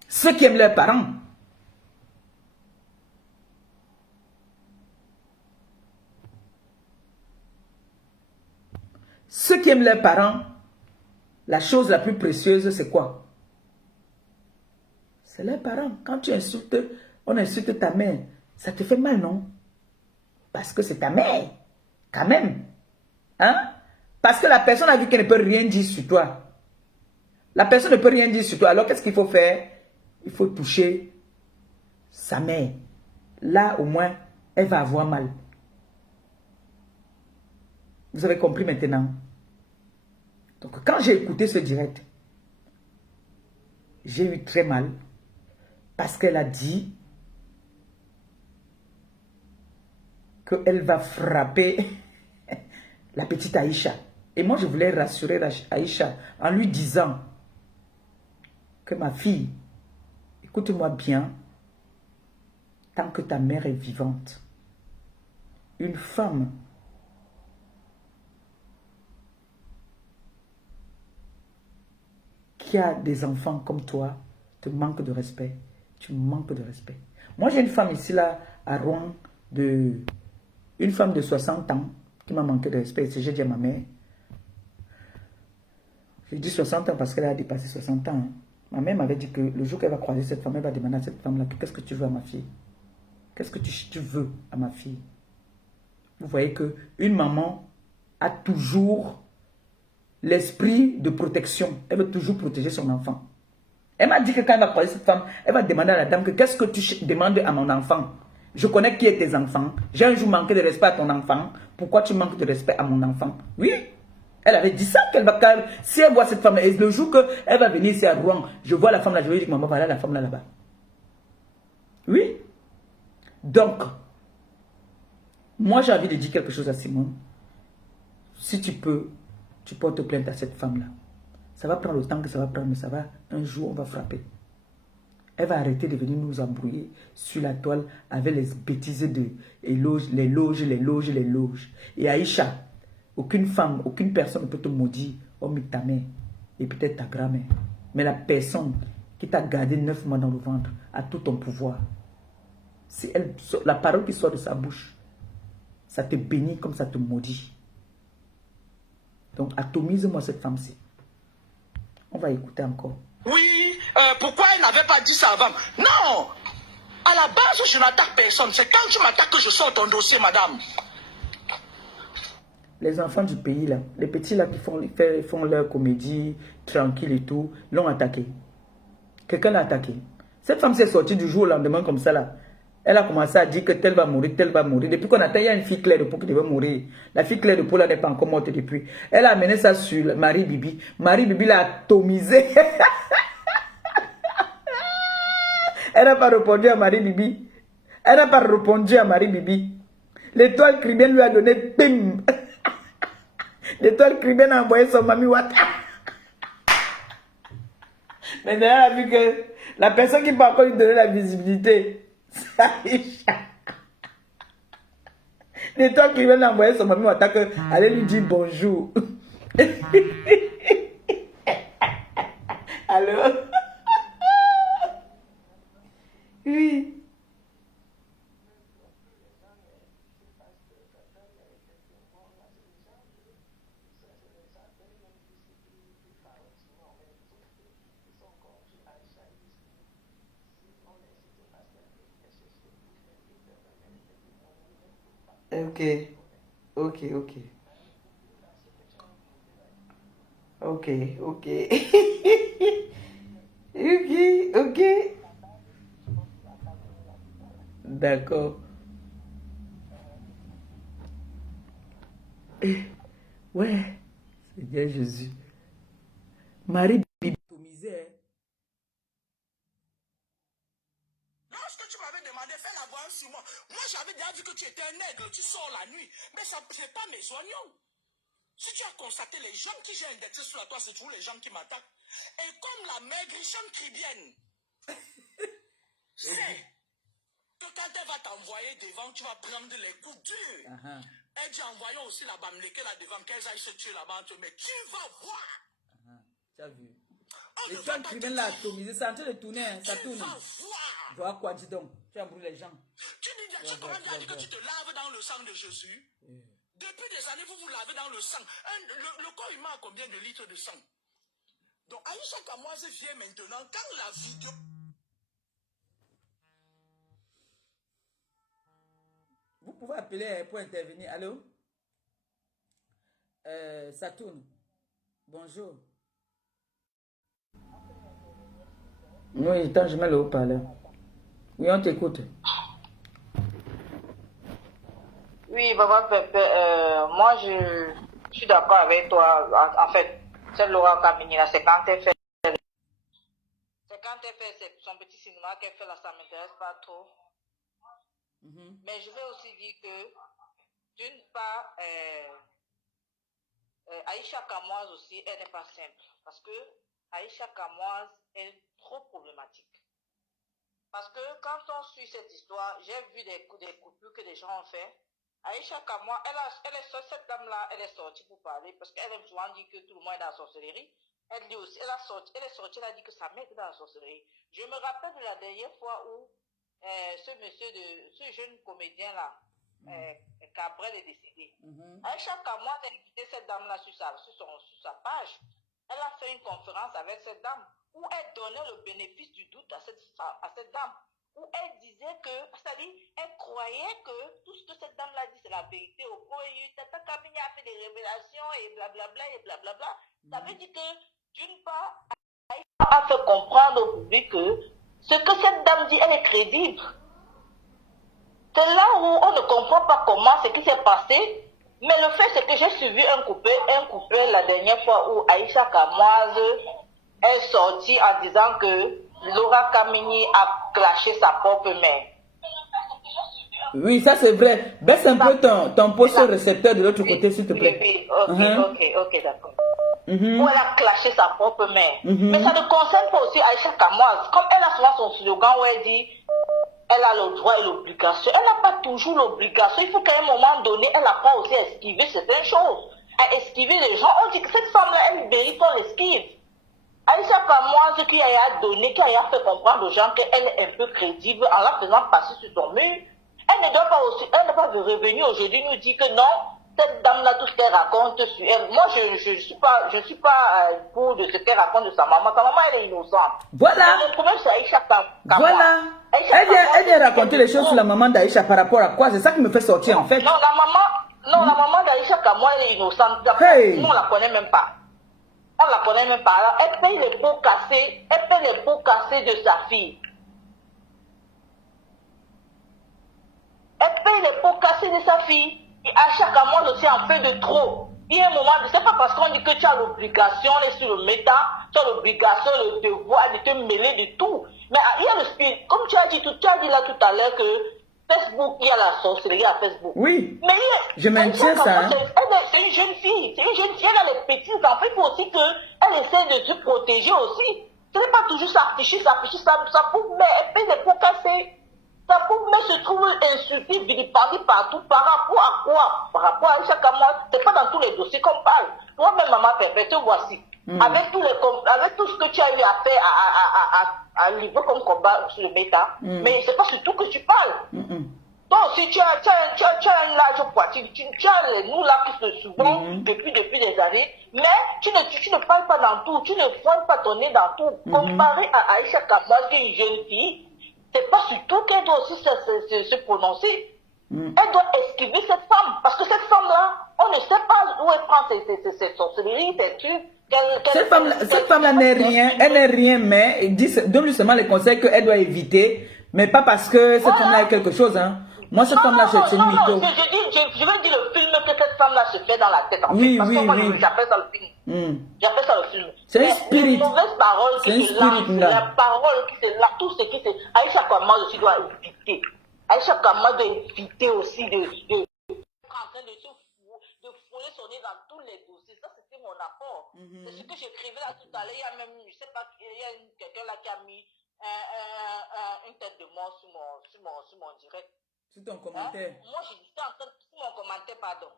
Ceux qui aiment leurs parents. Ceux qui aiment leurs parents, la chose la plus précieuse, c'est quoi? C'est leurs parents. Quand tu insultes, on insulte ta mère, ça te fait mal, non? Parce que c'est ta mère, quand même. Hein? Parce que la personne a vu qu'elle ne peut rien dire sur toi. La personne ne peut rien dire sur toi. Alors qu'est-ce qu'il faut faire? Il faut toucher sa mère. Là, au moins, elle va avoir mal. Vous avez compris maintenant? Donc, quand j'ai écouté ce direct, j'ai eu très mal. Parce qu'elle a dit qu'elle va frapper la petite Aïcha. Et moi, je voulais rassurer Aïcha en lui disant que ma fille, écoute-moi bien, tant que ta mère est vivante, une femme qui a des enfants comme toi te manque de respect. Tu manques de respect. Moi, j'ai une femme ici, là, à Rouen, une femme de 60 ans qui m'a manqué de respect. J'ai dit à ma mère, j'ai dit 60 ans parce qu'elle a dépassé 60 ans. Hein. Ma mère m'avait dit que le jour qu'elle va croiser cette femme, elle va demander à cette femme-là, qu'est-ce que tu veux à ma fille? Qu'est-ce que tu veux à ma fille? Vous voyez qu'une maman a toujours l'esprit de protection. Elle veut toujours protéger son enfant. Elle m'a dit que quand elle va croiser cette femme, elle va demander à la dame que qu'est-ce que tu demandes à mon enfant? Je connais qui est tes enfants. J'ai un jour manqué de respect à ton enfant. Pourquoi tu manques de respect à mon enfant? Oui. Elle avait dit ça, qu'elle va quand même, si elle voit cette femme, et le jour qu'elle va venir ici à Rouen, je vois la femme là, je vais dire, maman, voilà la femme là-bas. Oui. Donc, moi j'ai envie de dire quelque chose à Simone. Si tu peux, tu portes plainte à cette femme-là. Ça va prendre le temps que ça va prendre, mais ça va, un jour, on va frapper. Elle va arrêter de venir nous embrouiller sur la toile avec les bêtises de les loges. Et Aïcha, aucune femme, aucune personne ne peut te maudire, hormis ta mère et peut-être ta grand-mère. Mais la personne qui t'a gardé 9 mois dans le ventre a tout ton pouvoir. C'est elle, la parole qui sort de sa bouche, ça te bénit comme ça te maudit. Donc atomise-moi cette femme-ci. On va écouter encore. Oui, pourquoi elle n'avait pas dit ça avant? Non! À la base, je n'attaque personne. C'est quand tu m'attaques que je sors ton dossier, madame. Les enfants du pays, là, les petits là qui font leur comédie tranquille et tout, l'ont attaqué. Quelqu'un l'a attaqué. Cette femme s'est sortie du jour au lendemain comme ça là. Elle a commencé à dire que tel va mourir, tel va mourir. Depuis qu'on attend, il y a une fille Claire de Pau qui devait mourir. La fille Claire de Pau là n'est pas encore morte depuis. Elle a amené ça sur Marie Bibi. Marie Bibi l'a atomisé. Elle n'a pas répondu à Marie Bibi. Elle n'a pas répondu à Marie Bibi. L'étoile cribienne lui a donné pim. L'étoile cribienne a envoyé son mami Wata. Mais elle a vu que la personne qui peut encore lui donner la visibilité, c'est Aïcha. L'étoile cribienne a envoyé son mami Wata que allez lui dire bonjour. Alors, oui. Ok, ok, ok. Ok, ok. Ok, ok. D'accord. Ouais, Seigneur Jésus. Marie bibimisait. Lorsque tu m'avais demandé, fais la voix sur moi. Moi, j'avais déjà dit que tu étais un nègre, tu sors la nuit. Mais ça n'est pas mes oignons. Si tu as constaté, les gens qui j'ai indexé sur la toi, c'est toujours les gens qui m'attaquent. Et comme la maigrichonne cribienne, c'est que quand elle va t'envoyer devant, tu vas prendre les coups durs. Elle dit, envoyons aussi la bamléke là devant, qu'elle aille se tuer là-bas. Mais tu vas voir. Tu as vu. Les gens qui viennent là atomiser, c'est en train de tourner, hein, ça tourne. Vois quoi, dis donc. Tu as brûlé les gens. Tu dis, comment tu as dit que tu te laves dans le sang de Jésus? Depuis des années, vous vous lavez dans le sang. Le corps humain a combien de litres de sang? Donc, Aïcha Kamoise vient maintenant, quand la vidéo... Vous pouvez appeler pour intervenir. Allô? Ça tourne. Bonjour. Oui, attends, je mets le haut-parleur. Oui, on t'écoute. Oui, Papa Pepe, moi je suis d'accord avec toi. En fait, c'est Laura Kamini là, c'est quand elle fait. C'est quand elle fait son petit cinéma qu'elle fait là, ça ne m'intéresse pas trop. Mais je vais aussi dire que, d'une part, Aïcha Kamoise aussi, elle n'est pas simple. Parce que Aïcha Kamoise est trop problématique. Parce que quand on suit cette histoire, j'ai vu des coupures que des gens ont fait. Aïcha Kamoise, cette dame-là, elle est sortie pour parler parce qu'elle aime souvent dire que tout le monde est dans la sorcellerie. Elle dit aussi, elle est sortie, elle a dit que sa mère est dans la sorcellerie. Je me rappelle de la dernière fois où ce jeune comédien-là, Cabrel est décédé. Aïcha Kamoise a invité cette dame-là sur sa page. Elle a fait une conférence avec cette dame où elle donnait le bénéfice du doute à cette dame. Où elle disait que, c'est-à-dire, elle croyait que tout ce que cette dame-là dit, c'est la vérité. Au point où Tata Kamini a fait des révélations et blablabla et blablabla. Ça veut dire que, d'une part, elle a fait comprendre au public que ce que cette dame dit, elle est crédible. C'est là où on ne comprend pas comment ce qui s'est passé. Mais le fait, c'est que j'ai suivi un coupé la dernière fois où Aïcha Kamoise est sortie en disant que Laura Kamini a clashé sa propre mère. Oui, ça c'est vrai. Baisse un peu ton poste récepteur de l'autre côté, s'il te plaît. Oui, ok, d'accord. Où elle a clashé sa propre mère. Mais ça ne concerne pas aussi Aïcha Kamoise. Comme elle a souvent son slogan où elle dit elle a le droit et l'obligation. Elle n'a pas toujours l'obligation. Il faut qu'à un moment donné, elle apprend aussi à esquiver certaines choses. À esquiver les gens. On dit que cette femme-là, elle mérite qu'on l'esquive. Aïcha Kamoise qui a donné, qui a fait comprendre aux gens qu'elle est un peu crédible en la faisant passer sur son mur. Elle ne doit pas aussi, elle ne doit pas revenir aujourd'hui nous dire que non, cette dame-là, tout ce qu'elle raconte sur elle. Moi, je suis pas pour de ce qu'elle raconte de sa maman. Sa maman, elle est innocente. Voilà. Mais le problème, c'est Aïcha Kamoise. Voilà. Elle vient raconter les choses sur la maman d'Aïcha par rapport à quoi? C'est ça qui me fait sortir en fait. Non, la maman d'Aïcha Kamoise, elle est innocente. Hey. Nous, on la connaît même pas. On la connaît même pas. Alors, elle paye les pots cassés de sa fille. Elle paye les pots cassés de sa fille. Et à chaque mois aussi en fait de trop. Il y a un moment, c'est pas parce qu'on dit que tu as l'obligation, on est sur le méta, tu as l'obligation, le devoir de te mêler de tout. Mais il y a le spirit, comme tu as dit là tout à l'heure que Facebook, il y a la sorcellerie à Facebook. Oui. Mais je maintiens ça. C'est une jeune fille. C'est une jeune fille. Elle a les petits enfants. Il faut aussi qu'elle essaie de se protéger aussi. Ce n'est pas toujours s'afficher. Ça pauvre mère, elle fait des pots cassés. Sa pauvre mère se trouve insultée, vilipendée partout. Par rapport à quoi? Par rapport à chaque mois. Ce n'est pas dans tous les dossiers qu'on parle. Toi-même, maman Pépé, te voici. Avec tout ce que tu as eu à faire à livrer comme combat sur le méta, mais c'est pas sur tout que tu parles. Donc, si tu as un large poitrine, tu as nous là qui se souvent depuis des années, mais tu ne parles pas dans tout, tu ne pointes pas ton nez dans tout. Comparé à Aïcha Kamoise, qui est une jeune fille, c'est pas sur tout qu'elle doit aussi se prononcer. Elle doit esquiver cette femme, parce que cette femme-là, on ne sait pas où elle prend ses sorcelleries, ses trucs. Cette femme-là n'est rien, elle n'est rien, mais donne-lui seulement les conseils qu'elle doit éviter Mais pas parce que cette femme-là a quelque chose, hein. Moi, cette femme-là, c'est une mytho. Je veux dire le film que cette femme-là se fait dans la tête, en Oui, fait. Parce oui, que moi, oui. j'appelle ça le film. J'appelle ça le film. C'est un spirit. Les mauvaises paroles C'est qui un se spirit, lancent, là. la parole qui se lance, tout ce qui se... Aïcha Kama aussi doit éviter. Aïcha Kama doit éviter aussi de en train de fouler son nez dans tous les dossiers. Ça, c'était mon apport. C'est ce que j'écrivais là tout à l'heure. Il y a même, je sais pas, il y a quelqu'un là qui a mis une tête de mort sur mon direct. Sur ton commentaire. Moi, j'étais en train de... Sur mon commentaire, pardon.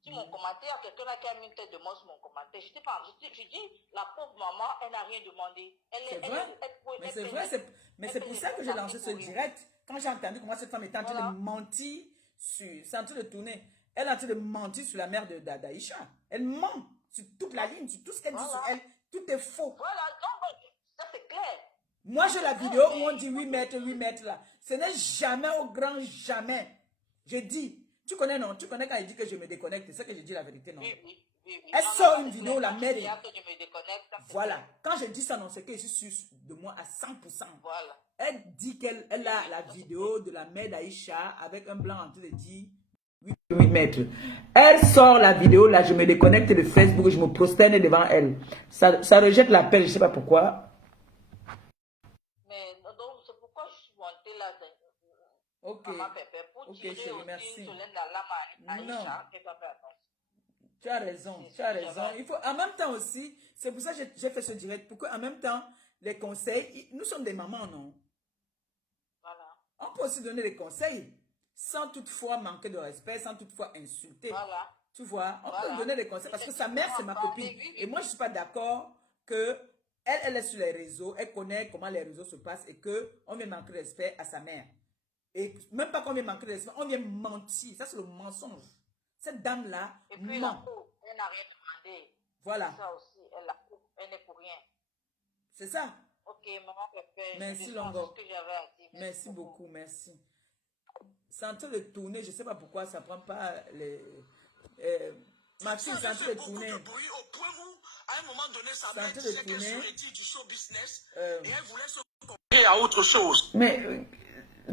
Sur mon commentaire, il y a quelqu'un là qui a mis une tête de mort sur mon commentaire. Je dis, la pauvre maman, elle n'a rien demandé. C'est vrai. Mais c'est vrai, c'est pour ça que j'ai lancé ce direct. Quand j'ai entendu comment cette femme était en train de mentir c'est en train de tourner. Elle est en train de mentir sur la mère d'Aïcha. Elle ment sur toute la ligne, sur tout ce qu'elle dit sur elle. Tout est faux. Voilà, donc, ça c'est clair. Moi, j'ai la vidéo où on dit 8 mètres là. Ce n'est jamais au grand jamais. Je dis, tu connais non? Tu connais quand il dit que je me déconnecte. C'est ça que je dis la vérité, non? Oui. Elle sort une vidéo, la mère. Voilà. Quand je dis ça, non, c'est que je suis sûre de moi à 100%. Voilà. Elle dit qu'elle a la vidéo de la mère d'Aïcha avec un blanc en train de dire 8 mètres. Elle sort la vidéo, là, je me déconnecte de Facebook, je me prosterne devant elle. Ça rejette l'appel, je ne sais pas pourquoi. Mais donc, c'est pourquoi je suis montée là. Ok. Pour tirer chérie, aussi merci. une solène dans l'âme à Aïcha, et pas faire attention. Tu as raison, tu as raison. Il faut, en même temps aussi, c'est pour ça que j'ai fait ce direct, pour qu'en même temps, les conseils, nous sommes des mamans, non? Voilà. On peut aussi donner des conseils, sans toutefois manquer de respect, sans toutefois insulter. Voilà. Tu vois, on peut donner des conseils, parce que sa mère, c'est ma copine. Et moi, je ne suis pas d'accord que elle est sur les réseaux, elle connaît comment les réseaux se passent et qu'on vient manquer de respect à sa mère. Et même pas qu'on vient manquer de respect, on vient mentir. Ça, c'est le mensonge. Cette dame-là ment. Elle n'a rien demandé. Voilà. Ça aussi, elle n'est pour rien. C'est ça. Ok, maman Pépé. Merci, Longo. Merci beaucoup, merci. C'est en train de tourner, je ne sais pas pourquoi ça ne prend pas les... ma fille, c'est en train de tourner. À un moment donné, sa mère disait qu'elle serait du show business et elle voulait se comparer à autre chose. Mais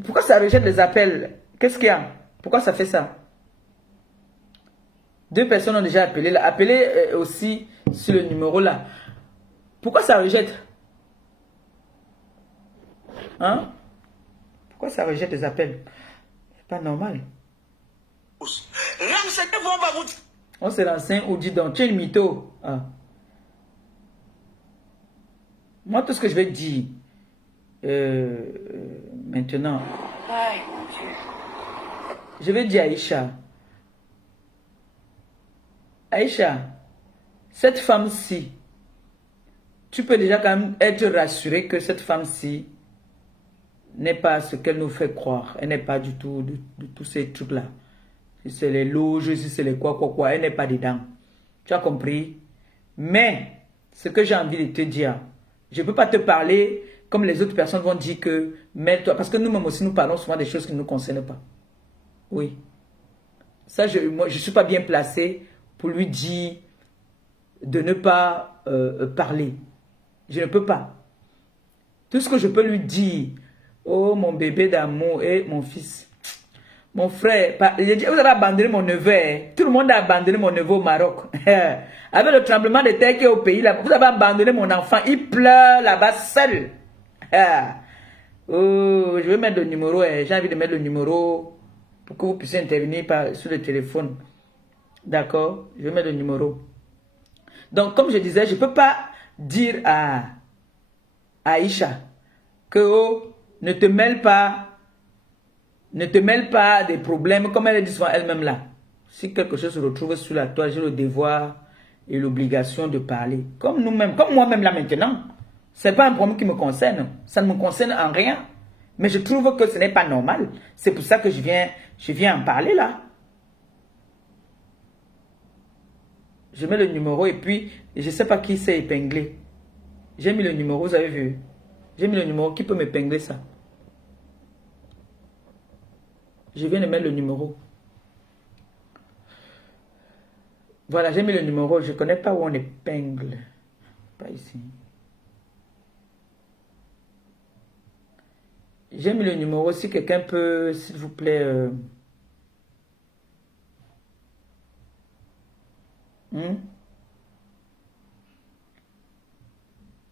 pourquoi ça rejette les appels? Qu'est-ce qu'il y a? Pourquoi ça fait ça? 2 personnes ont déjà appelé là. Appelez aussi sur le numéro là. Pourquoi ça rejette? Hein? Pourquoi ça rejette les appels? C'est pas normal. On se renseigne ou dit donc, tu es une mytho. Ah. Moi, tout ce que je vais dire maintenant, je vais dire à Aïcha. Aïcha, cette femme-ci, tu peux déjà quand même être rassurée que cette femme-ci n'est pas ce qu'elle nous fait croire. Elle n'est pas du tout de tous ces trucs-là. Si c'est les loges, si c'est les quoi, elle n'est pas dedans. Tu as compris? Mais, ce que j'ai envie de te dire, je ne peux pas te parler comme les autres personnes vont dire que mêle-toi. Parce que nous-mêmes aussi, nous parlons souvent des choses qui ne nous concernent pas. Oui. Ça, moi, je ne suis pas bien placé pour lui dire de ne pas parler. Je ne peux pas. Tout ce que je peux lui dire, oh mon bébé d'amour et mon fils, mon frère, j'ai dit, vous avez abandonné mon neveu. Hein. Tout le monde a abandonné mon neveu au Maroc. Avec le tremblement de terre qui est au pays, là, vous avez abandonné mon enfant. Il pleure là-bas seul. Oh, je vais mettre le numéro. Hein. J'ai envie de mettre le numéro pour que vous puissiez intervenir sur le téléphone. D'accord? Je vais mettre le numéro. Donc, comme je disais, je ne peux pas dire à Aïcha que oh, ne te mêle pas des problèmes, comme elle dit souvent elle-même là. Si quelque chose se retrouve sur la toile, j'ai le devoir et l'obligation de parler. Comme nous-mêmes, comme moi-même là maintenant. Ce n'est pas un problème qui me concerne. Ça ne me concerne en rien. Mais je trouve que ce n'est pas normal. C'est pour ça que je viens en parler là. Je mets le numéro et puis, je ne sais pas qui s'est épinglé. J'ai mis le numéro, vous avez vu. J'ai mis le numéro, qui peut m'épingler ça? Je viens de mettre le numéro. Voilà, j'ai mis le numéro. Je ne connais pas où on épingle. Pas ici. J'ai mis le numéro. Si quelqu'un peut, s'il vous plaît...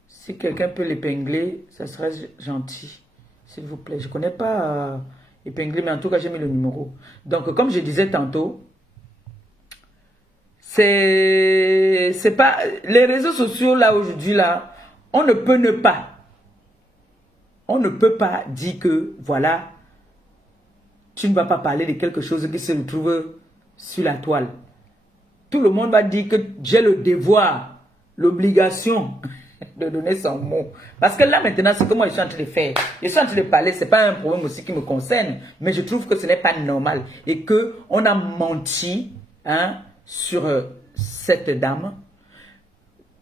Si quelqu'un peut l'épingler, ça serait gentil. S'il vous plaît. Je ne connais pas épingler, mais en tout cas, j'ai mis le numéro. Donc, comme je disais tantôt, c'est pas... Les réseaux sociaux, là, aujourd'hui, là, on ne peut ne pas. On ne peut pas dire que, voilà, tu ne vas pas parler de quelque chose qui se retrouve sur la toile. Tout le monde va dire que j'ai le devoir, l'obligation de donner son mot. Parce que là, maintenant, ce que moi, je suis en train de faire, je suis en train de parler, ce n'est pas un problème aussi qui me concerne, mais je trouve que ce n'est pas normal. Et qu'on a menti sur cette dame.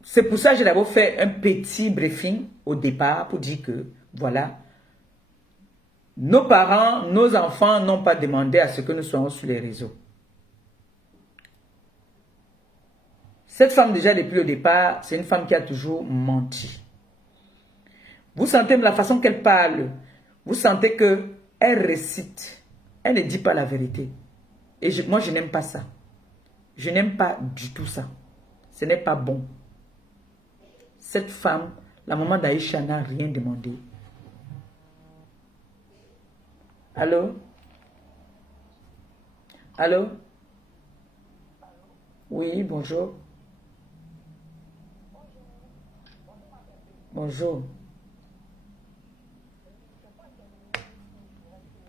C'est pour ça que j'ai d'abord fait un petit briefing au départ pour dire que, voilà, nos parents, nos enfants n'ont pas demandé à ce que nous soyons sur les réseaux. Cette femme, déjà, depuis le départ, c'est une femme qui a toujours menti. Vous sentez la façon qu'elle parle. Vous sentez qu'elle récite. Elle ne dit pas la vérité. Et moi, je n'aime pas ça. Je n'aime pas du tout ça. Ce n'est pas bon. Cette femme, la maman d'Aïcha, n'a rien demandé. Allô? Allô? Oui, bonjour. Bonjour.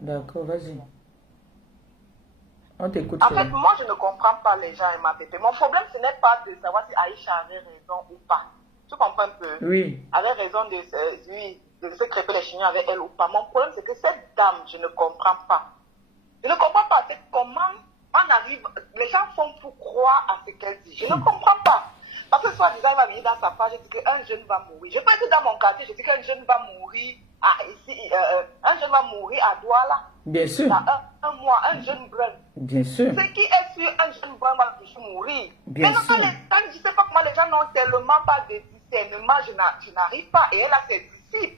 D'accord, vas-y. On t'écoute. En fait, moi, je ne comprends pas les gens et ma pépé. Mon problème, ce n'est pas de savoir si Aïcha avait raison ou pas. Tu comprends un peu? Oui. Avait raison de se crêper les chignons avec elle ou pas. Mon problème, c'est que cette dame, je ne comprends pas. Je ne comprends pas comment on arrive, les gens font pour croire à ce qu'elle dit. Je ne comprends pas. Parce que soi-disant, il va venir dans sa page et dire qu'un jeune va mourir. Je peux être dans mon quartier, je dis qu'un jeune va mourir un jeune va mourir à Douala. Bien sûr. Un mois, un jeune brun. Bien sûr. Ce qui est sûr, un jeune brun va mourir. Bien sûr. Mais je ne sais pas comment les gens n'ont tellement pas de discernement, je n'arrive pas. Et elle a ses disciples.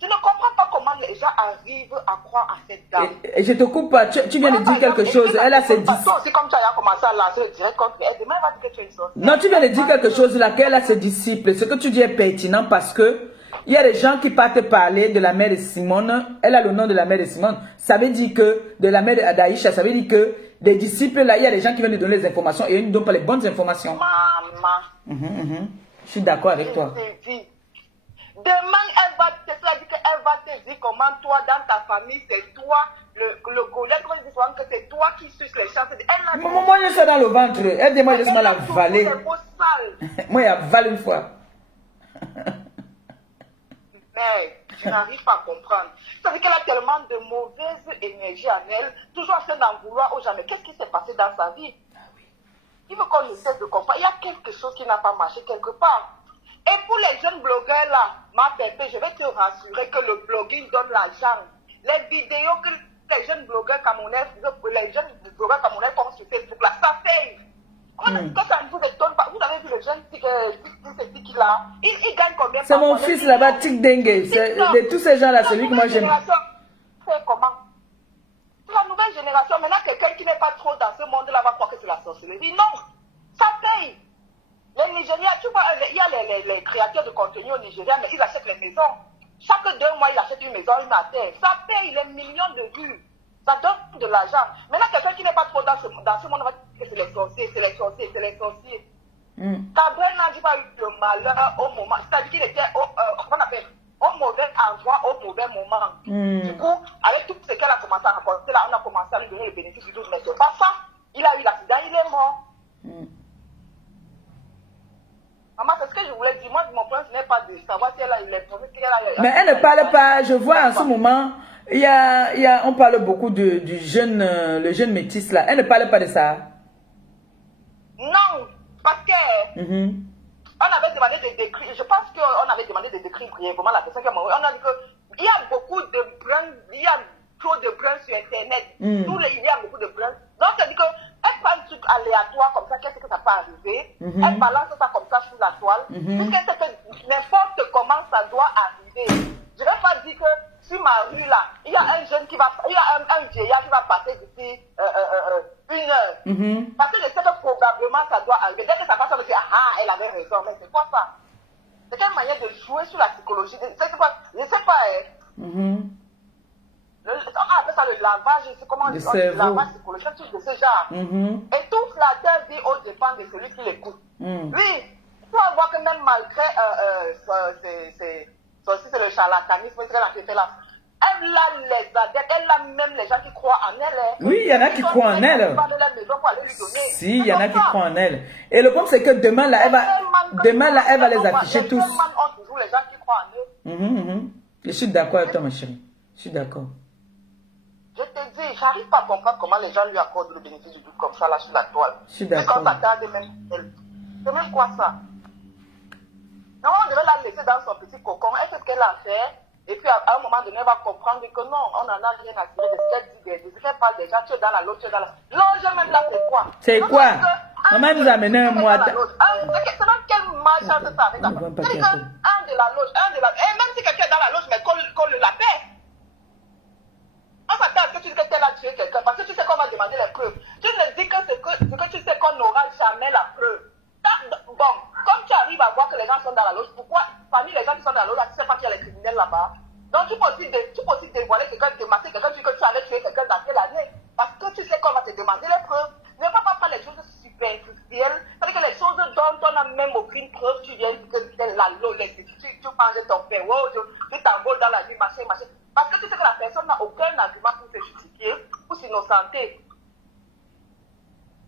Je ne comprends pas comment les gens arrivent à croire à cette dame. Et je te coupe pas, tu viens de dire quelque chose. Elle a ses disciples. C'est comme tu as commencé à lancer le direct contre elle. Demain, elle va dire que tu es une sorcière. Non, tu viens de dire quelque chose laquelle a ses disciples. Ce que tu dis est pertinent parce que il y a des gens qui partent parler de la mère de Simone. Elle a le nom de la mère de Simone. Ça veut dire que, de la mère d'Aïcha, ça veut dire que des disciples, là, il y a des gens qui viennent nous donner les informations et ils ne donnent pas les bonnes informations. Maman. Je suis d'accord avec toi. Demain, elle va te dire comment toi, dans ta famille, c'est toi, le Goliath, comment ils disent souvent que c'est toi qui suces les chances. Moi, je suis dans le ventre. Elle dit, moi, je suis mal avalé. Moi, il avale une fois. Mais je n'arrive pas à comprendre. Ça veut dire qu'elle a tellement de mauvaise énergie en elle, toujours en train d'en vouloir aux gens. Mais qu'est-ce qui s'est passé dans sa vie? Il veut qu'on essaie de comprendre. Il y a quelque chose qui n'a pas marché quelque part. Et pour les jeunes blogueurs là, ma pépé, je vais te rassurer que le blogging donne l'argent. Les vidéos que les jeunes blogueurs camerounais font sur Facebook là, ça paye. Que ça ne vous étonne pas. Vous avez vu le jeune Tiki là, il gagne combien? C'est mon fils là-bas, Tic Dengue. De tous ces gens là, c'est lui que moi j'aime. C'est comment? C'est la nouvelle génération. Maintenant, quelqu'un qui n'est pas trop dans ce monde là va croire que c'est la sorcellerie. Non, ça paye. Les Nigériens, tu vois, il y a les créateurs de contenu au Nigeria, mais ils achètent les maisons. Chaque 2 mois, ils achètent une maison, une terre. Ça paye les millions de vues. Ça donne de l'argent. Maintenant, quelqu'un qui n'est pas trop dans ce monde va dire que c'est les sorciers, c'est les sorciers, c'est les sorciers. Cabrel n'a pas eu le malheur au moment. C'est-à-dire qu'il était au mauvais endroit, au mauvais moment. Du coup, avec tout ce qu'elle a commencé à raconter, là, on a commencé à lui donner le bénéfice du doute, mais c'est pas ça. Il a eu l'accident, il est mort. Maman, c'est ce que je voulais dire. Moi, mon problème, ce n'est pas de savoir si elle a eu les problèmes. Mais elle ne parle pas. Je vois en ce moment, on parle beaucoup du jeune, le jeune métis là. Elle ne parle pas de ça. Non, parce que on avait demandé de décrire. Je pense qu'on avait demandé de décrire brièvement la personne qui a mouru. On a dit qu'il y a beaucoup de bruns, il y a trop de bruns sur Internet. Il y a beaucoup de bruns. Donc, ça dit que elle parle un truc aléatoire comme ça, qu'est-ce que ça peut arriver? Elle balance ça comme ça sur la toile. Puisqu'elle sait que n'importe comment ça doit arriver. Je ne vais pas dire que sur ma rue là, il y a un jeune qui va, il y a un vieillard qui va passer d'ici 1 heure. Parce que je sais que probablement ça doit arriver. Dès que ça passe, on me dit, ah, elle avait raison. Mais c'est quoi ça? C'est quelle manière de jouer sur la psychologie? Je ne sais pas. On appelle ça le lavage, c'est comment on dit, le lavage psychologique, un truc de ce genre. Et tout flatteur dit au dépend de celui qui l'écoute. Oui, il faut voir que même malgré c'est le charlatanisme, c'est qu'elle a fait là. Elle a les adeptes, elle a même les gens qui croient en elle. Oui, il y en a qui croient en elle. Si, il y en a qui croient en elle. Et le problème, c'est que demain, là, elle va les afficher tous. Ont toujours les gens qui croient en eux. Je suis d'accord avec toi, ma chérie. Je suis d'accord. Je te dis, j'arrive pas à comprendre comment les gens lui accordent le bénéfice du doute comme ça, là, sur la toile. Je suis d'accord. Quand ça tarde même elle. C'est même quoi ça? Non, on devait la laisser dans son petit cocon. Elle sait ce qu'elle a fait. Et puis, à un moment donné, elle va comprendre que non, on n'en a rien à tirer de ce qu'elle dit. De ce qu'elle parle déjà, tu es dans la loge, tu es dans la... L'ange même là, c'est quoi? C'est quoi? Maman nous a amené un mois. C'est même quelle marche ça avec la loge? C'est un de la loge, Et même si quelqu'un est dans la loge, mais qu'on le la paix. On s'attend à ce que tu dis que tu as tué quelqu'un, parce que tu sais qu'on va demander les preuves. Tu ne dis que ce que tu sais qu'on n'aura jamais la preuve. Bon, comme tu arrives à voir que les gens sont dans la loge, pourquoi parmi les gens qui sont dans la loge, tu ne sais pas qu'il y a les criminels là-bas? Donc tu peux aussi dévoiler quelqu'un, démasquer quelqu'un, tu dis que tu avais tué quelqu'un dans quelle année? Parce que tu sais qu'on va te demander les preuves. Ne va pas prendre les choses superficielles. C'est-à-dire que les choses dont on n'a même aucune preuve, tu viens dire que c'est la loge, tu parles de ton père, tu t'envoles dans la vie, machin. Parce que tu sais que la personne n'a aucun argument pour se justifier, pour s'innocenter.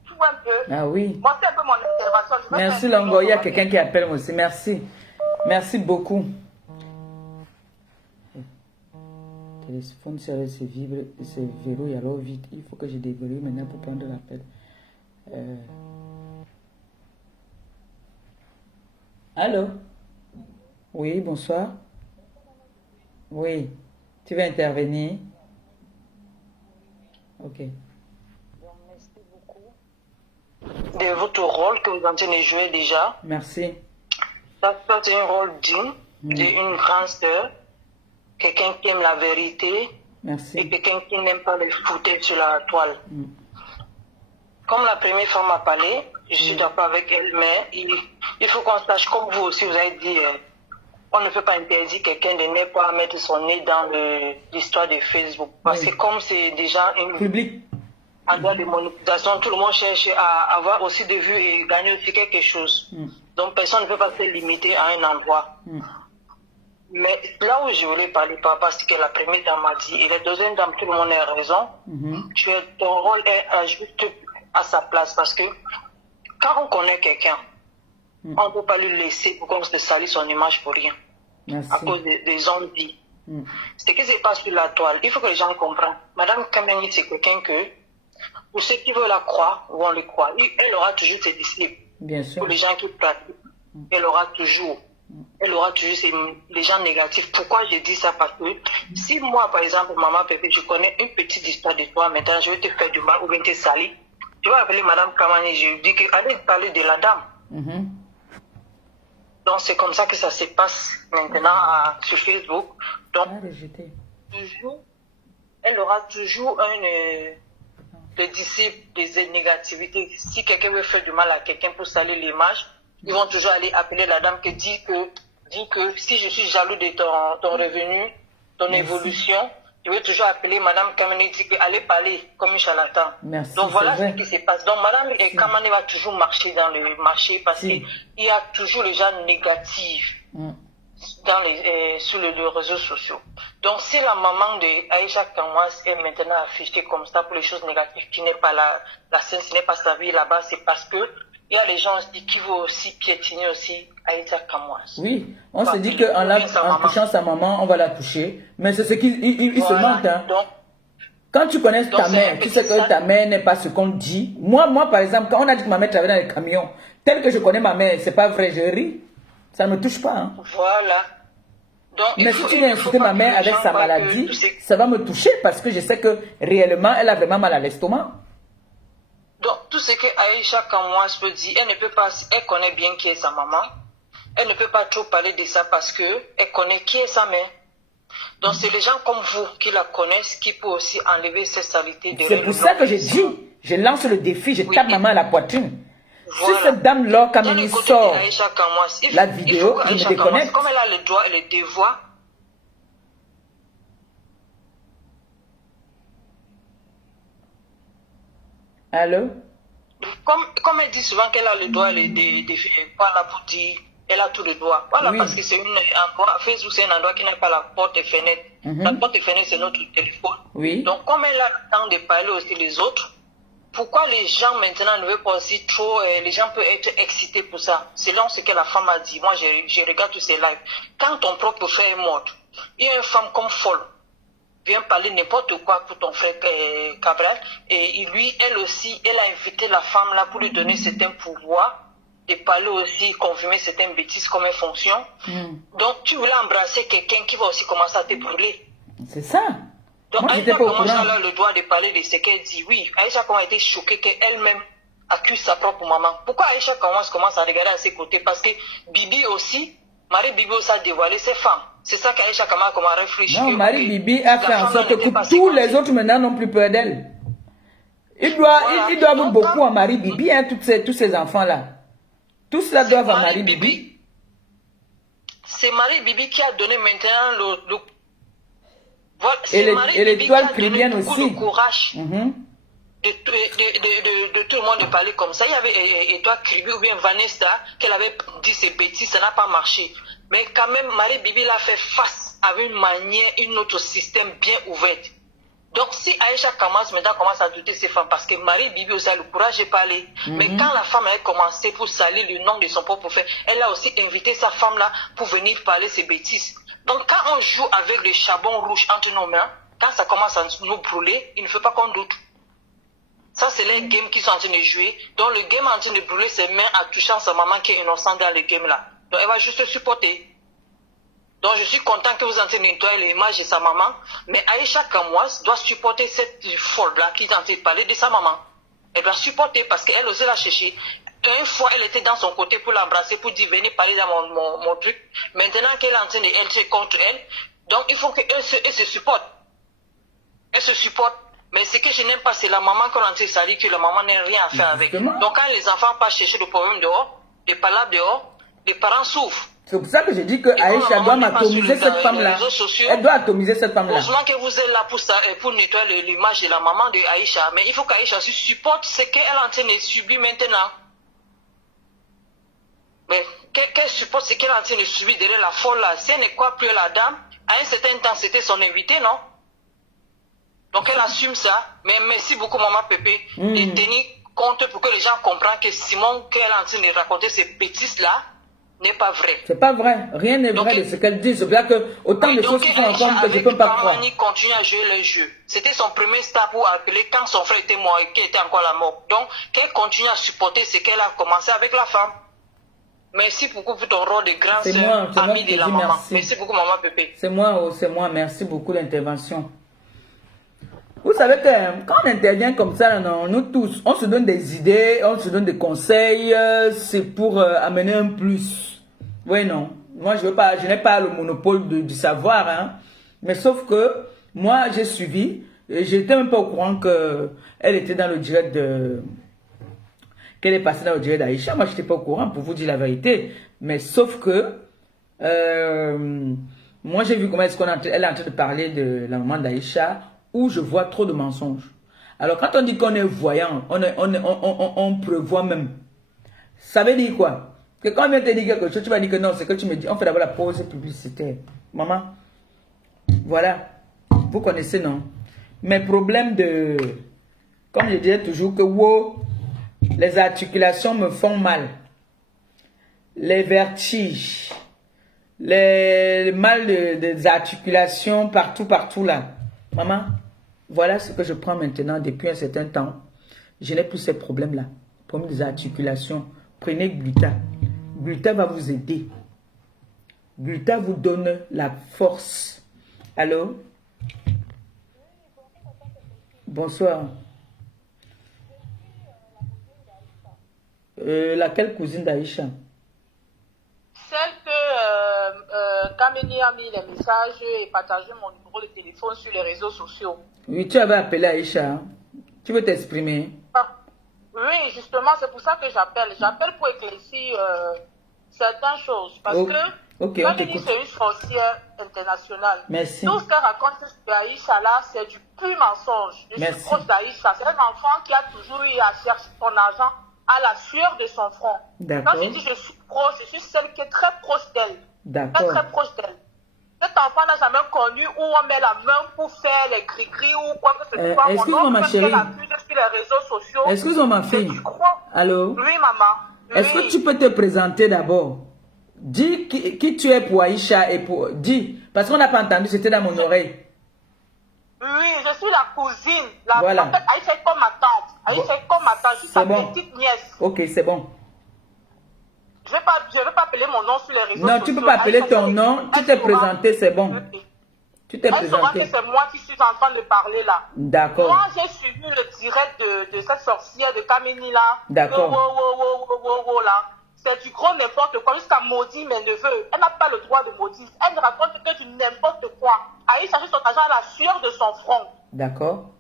Tu vois un peu? Ah oui. Moi, c'est un peu mon intervention. Merci Longo, il y a quelqu'un qui appelle moi aussi. Merci. Merci beaucoup. Le téléphone se vibre, se verrouille alors vite. Il faut que je déverrouille maintenant pour prendre l'appel. Allô? Oui, bonsoir. Oui. Tu veux intervenir? Ok. Merci beaucoup de votre rôle que vous êtes en train de jouer déjà. Merci. Ça, c'est un rôle digne d'une grande sœur, quelqu'un qui aime la vérité. Merci. Et quelqu'un qui n'aime pas les foutre sur la toile. Comme la première femme a parlé, je suis d'accord avec elle, mais il faut qu'on sache, comme vous aussi, vous avez dit, on ne peut pas interdire quelqu'un de ne pas mettre son nez dans l'histoire de Facebook. Parce que comme c'est déjà une public endroit de monétisation, tout le monde cherche à avoir aussi des vues et gagner aussi quelque chose. Donc personne ne peut pas se limiter à un endroit. Mais là où je voulais parler, parce que la première dame m'a dit, et la deuxième dame, tout le monde a raison, ton rôle est juste à sa place. Parce que quand on connaît quelqu'un, on ne peut pas lui laisser pour qu'on se salisse son image pour rien. Merci. À cause des envies. Ce qui se passe sur la toile, il faut que les gens comprennent. Madame Kameni, c'est quelqu'un que, pour ceux qui veulent la croire, vont le croire. Elle aura toujours ses disciples. Bien sûr. Pour les gens qui pratiquent, elle aura toujours les gens négatifs. Pourquoi je dis ça? Parce que si moi, par exemple, maman, Pépé, je connais une petite histoire de toi, maintenant je vais te faire du mal ou bien te salir, je vais appeler Madame Kamani, je dis que allez parler de la dame. Donc c'est comme ça que ça se passe maintenant sur Facebook. Donc, elle aura toujours des disciples, des négativités. Si quelqu'un veut faire du mal à quelqu'un pour salir l'image, ils vont toujours aller appeler la dame qui dit que si je suis jaloux de ton revenu, ton évolution, je vais toujours appeler Madame Kamani dit qu'allez parler comme un charlatan. Merci, donc voilà ce qui se passe. Donc Madame Kamani va toujours marcher dans le marché parce qu'il y a toujours les gens négatifs sur les réseaux sociaux. Donc si la maman de Aïcha Kamwas est maintenant affichée comme ça pour les choses négatives, qui n'est pas la scène, ce n'est pas sa vie là-bas, c'est parce que il y a les gens qui vont aussi piétiner aussi Aïcha Kamwas. Oui, on se dit qu'en touchant sa maman, on va la toucher. Mais c'est ce qu'il se mente. Hein. Donc, quand tu connais ta mère, tu sais que ta mère n'est pas ce qu'on dit. Moi, par exemple, quand on a dit que ma mère travaillait dans les camions, tel que je connais ma mère, c'est pas vrai, je ris. Ça ne me touche pas. Hein. Voilà. Donc, mais si tu viens insulter ma mère avec sa maladie, ça va me toucher parce que je sais que réellement, elle a vraiment mal à l'estomac. Donc, tout ce que Aïcha Kamwas peut dire, elle connaît bien qui est sa maman. Elle ne peut pas trop parler de ça parce qu'elle connaît qui est sa mère. Donc, Donc, c'est les gens comme vous qui la connaissent qui peuvent aussi enlever ces saletés de C'est pour ça que j'ai dit, je lance le défi, je tape maman à la poitrine. Voilà. Si cette dame-là, quand elle sort la vidéo, je me déconnecte. Comme elle a le droit et le devoir. Allô? Comme elle dit souvent qu'elle a le droit et le devoir, voilà pour dire, elle a tout le droit. Voilà, oui. Parce que c'est un endroit, Facebook c'est un endroit qui n'a pas la porte et fenêtre. La porte et fenêtre c'est notre téléphone. Oui. Donc comme elle a le temps de parler aussi les autres, pourquoi les gens maintenant ne veulent pas aussi trop, les gens peuvent être excités pour ça. C'est là ce que la femme a dit. Moi, je regarde tous ces lives. Quand ton propre frère est mort, il y a une femme comme folle vient parler n'importe quoi pour ton frère Cabral. Et lui, elle aussi, elle a invité la femme là pour lui donner certains pouvoirs, de parler aussi, confirmer certaines bêtises comme elles fonctionnent. Donc, tu voulais embrasser quelqu'un qui va aussi commencer à te brûler. C'est ça. Donc, Aïcha commence à avoir le droit de parler de ce qu'elle dit. Oui, Aïcha a été choquée qu'elle-même accuse sa propre maman. Pourquoi Aïcha commence à regarder à ses côtés? Parce que Bibi aussi, Marie Bibi aussi a dévoilé ses femmes. C'est ça qu'Aïcha commence à réfléchir. Non, Marie Bibi a fait en sorte que tous les autres maintenant n'ont plus peur d'elle. Il doit beaucoup à Marie Bibi, hein, tous ces enfants-là. Tout cela doivent à Marie Bibi. C'est Marie Bibi qui a donné maintenant le voilà, et l'étoile chrétienne aussi. Le courage de tout le monde de parler comme ça. Il y avait Étoile Kribi ou bien Vanessa qu'elle avait dit ces bêtises, ça n'a pas marché. Mais quand même, Marie Bibi l'a fait face avec une manière, un autre système bien ouvert. Donc si Aïcha commence à douter ses femmes, parce que Marie Bibi aussi a le courage de parler. Mais quand la femme a commencé pour salir le nom de son propre frère, elle a aussi invité sa femme là pour venir parler ces bêtises. Donc quand on joue avec le charbon rouge entre nos mains, quand ça commence à nous brûler, il ne faut pas qu'on doute. Ça c'est les games qui sont en train de jouer. Donc le game est en train de brûler ses mains en touchant sa maman qui est innocente dans le game là. Donc elle va juste supporter. Donc je suis content que vous êtes en train de nettoyer l'image de sa maman. Mais Aïcha Kamouas doit supporter cette folle là qui est en train de parler de sa maman. Elle doit supporter parce qu'elle osait la chercher. Une fois, elle était dans son côté pour l'embrasser, pour dire venez parler dans mon truc. Maintenant qu'elle est en train d'être contre elle, donc il faut qu'elle se supporte. Elle se supporte. Mais ce que je n'aime pas, c'est la maman qu'on est en train de salir, que la maman n'a rien à faire avec. Donc quand les enfants partent chercher le problème dehors, les palabres dehors, les parents souffrent. C'est pour ça que je dis que Aïcha doit atomiser cette femme-là. Elle doit atomiser cette femme-là. Heureusement que vous êtes là pour nettoyer l'image de la maman de Aïcha. Mais il faut qu'Aïcha supporte ce qu'elle est en train de subir maintenant. Mais qu'elle supporte ce qu'elle est en train de subir derrière la folle là. Si elle n'est quoi plus la dame, à un certain temps c'était son invité, non? Donc elle assume ça. Mais merci beaucoup maman Pépé de tenir compte pour que les gens comprennent que Simon, qu'elle est en train de raconter ces bêtises là, n'est pas vrai. C'est pas vrai. Rien n'est vrai de ce qu'elle dit. C'est vrai que autant de choses qui sont ensemble que je ne peux pas croire. Continue à jouer les jeux. C'était son premier stade pour appeler quand son frère était mort et qu'il était encore à la mort. Donc qu'elle continue à supporter ce qu'elle a commencé avec la femme. Merci beaucoup pour ton rôle de grande sœur, amie de la maman. Merci beaucoup maman Pépé. C'est moi. Merci beaucoup l'intervention. Vous savez que quand on intervient comme ça, nous tous, on se donne des idées, on se donne des conseils, c'est pour amener un plus. Oui, non. Moi, je n'ai pas le monopole du savoir, hein. Mais sauf que moi, j'ai suivi, et j'étais même pas au courant qu'elle était dans le direct qu'elle est passée dans le direct d'Aïcha. Moi, je n'étais pas au courant, pour vous dire la vérité. Mais sauf que, moi, j'ai vu comment elle est en train de parler de la maman d'Aïcha, où je vois trop de mensonges. Alors, quand on dit qu'on est voyant, on prévoit même. Ça veut dire quoi? Que quand on vient te dire quelque chose, tu vas dire que non, c'est que tu me dis, on fait d'abord la pause publicitaire. Maman, voilà. Vous connaissez, non? Mes problèmes de... Comme je disais toujours que, wow, les articulations me font mal. Les vertiges. Les mal des articulations partout là. Maman, voilà ce que je prends maintenant depuis un certain temps. Je n'ai plus ces problèmes-là. Problème des articulations. Prenez Gluta. Gluta va vous aider. Gluta vous donne la force. Allô? Bonsoir. Laquelle cousine d'Aïcha? Celle que Kameni a mis les messages et partagé mon numéro de téléphone sur les réseaux sociaux. Oui, tu avais appelé Aïcha. Tu veux t'exprimer? Ah, oui, justement, c'est pour ça que j'appelle. J'appelle pour éclaircir certaines choses. Parce Oh, que ok, on Kameni, t'écoute. c'est une sorcière internationale. Merci. Tout ce qu'elle raconte sur Aïcha, là, c'est du pur mensonge. Je suis Merci. proche d'Aïcha. C'est un enfant qui a toujours eu à chercher son argent à la sueur de son front. D'accord. Quand je dis je suis proche, je suis celle qui est très proche d'elle. D'accord. Très proche d'elle. Cet enfant n'a jamais connu où on met la main pour faire les gris-gris ou quoi que ce soit. Excuse-moi, ma chérie. Qu'elle accuse sur les réseaux sociaux. Excuse-moi, ma fille. Tu crois? Allô? Oui, maman. Est-ce que tu peux te présenter d'abord? Dis qui tu es pour Aïcha et pour... Dis, parce qu'on n'a pas entendu, c'était dans mon oreille. Oui, je suis la cousine. Voilà. En fait, Aïcha est comme ma tante. Aïcha est comme ma tante. Je suis sa bon. petite nièce. Ok, c'est bon. Je ne vais pas appeler mon nom sur les réseaux sociaux. Non, tu ne peux pas appeler Aïcha, ton nom. Tu t'es présenté, c'est bon. Oui. Tu t'es Elle saura que présenté. c'est moi qui suis en train de parler là. D'accord. Moi, j'ai suivi le direct de cette sorcière de Kameni là. D'accord. Là. C'est du gros n'importe quoi, jusqu'à maudire mes neveux. Elle n'a pas le droit de maudire. Elle ne raconte que du n'importe quoi. Aïe chercher son argent à la sueur de son front. D'accord.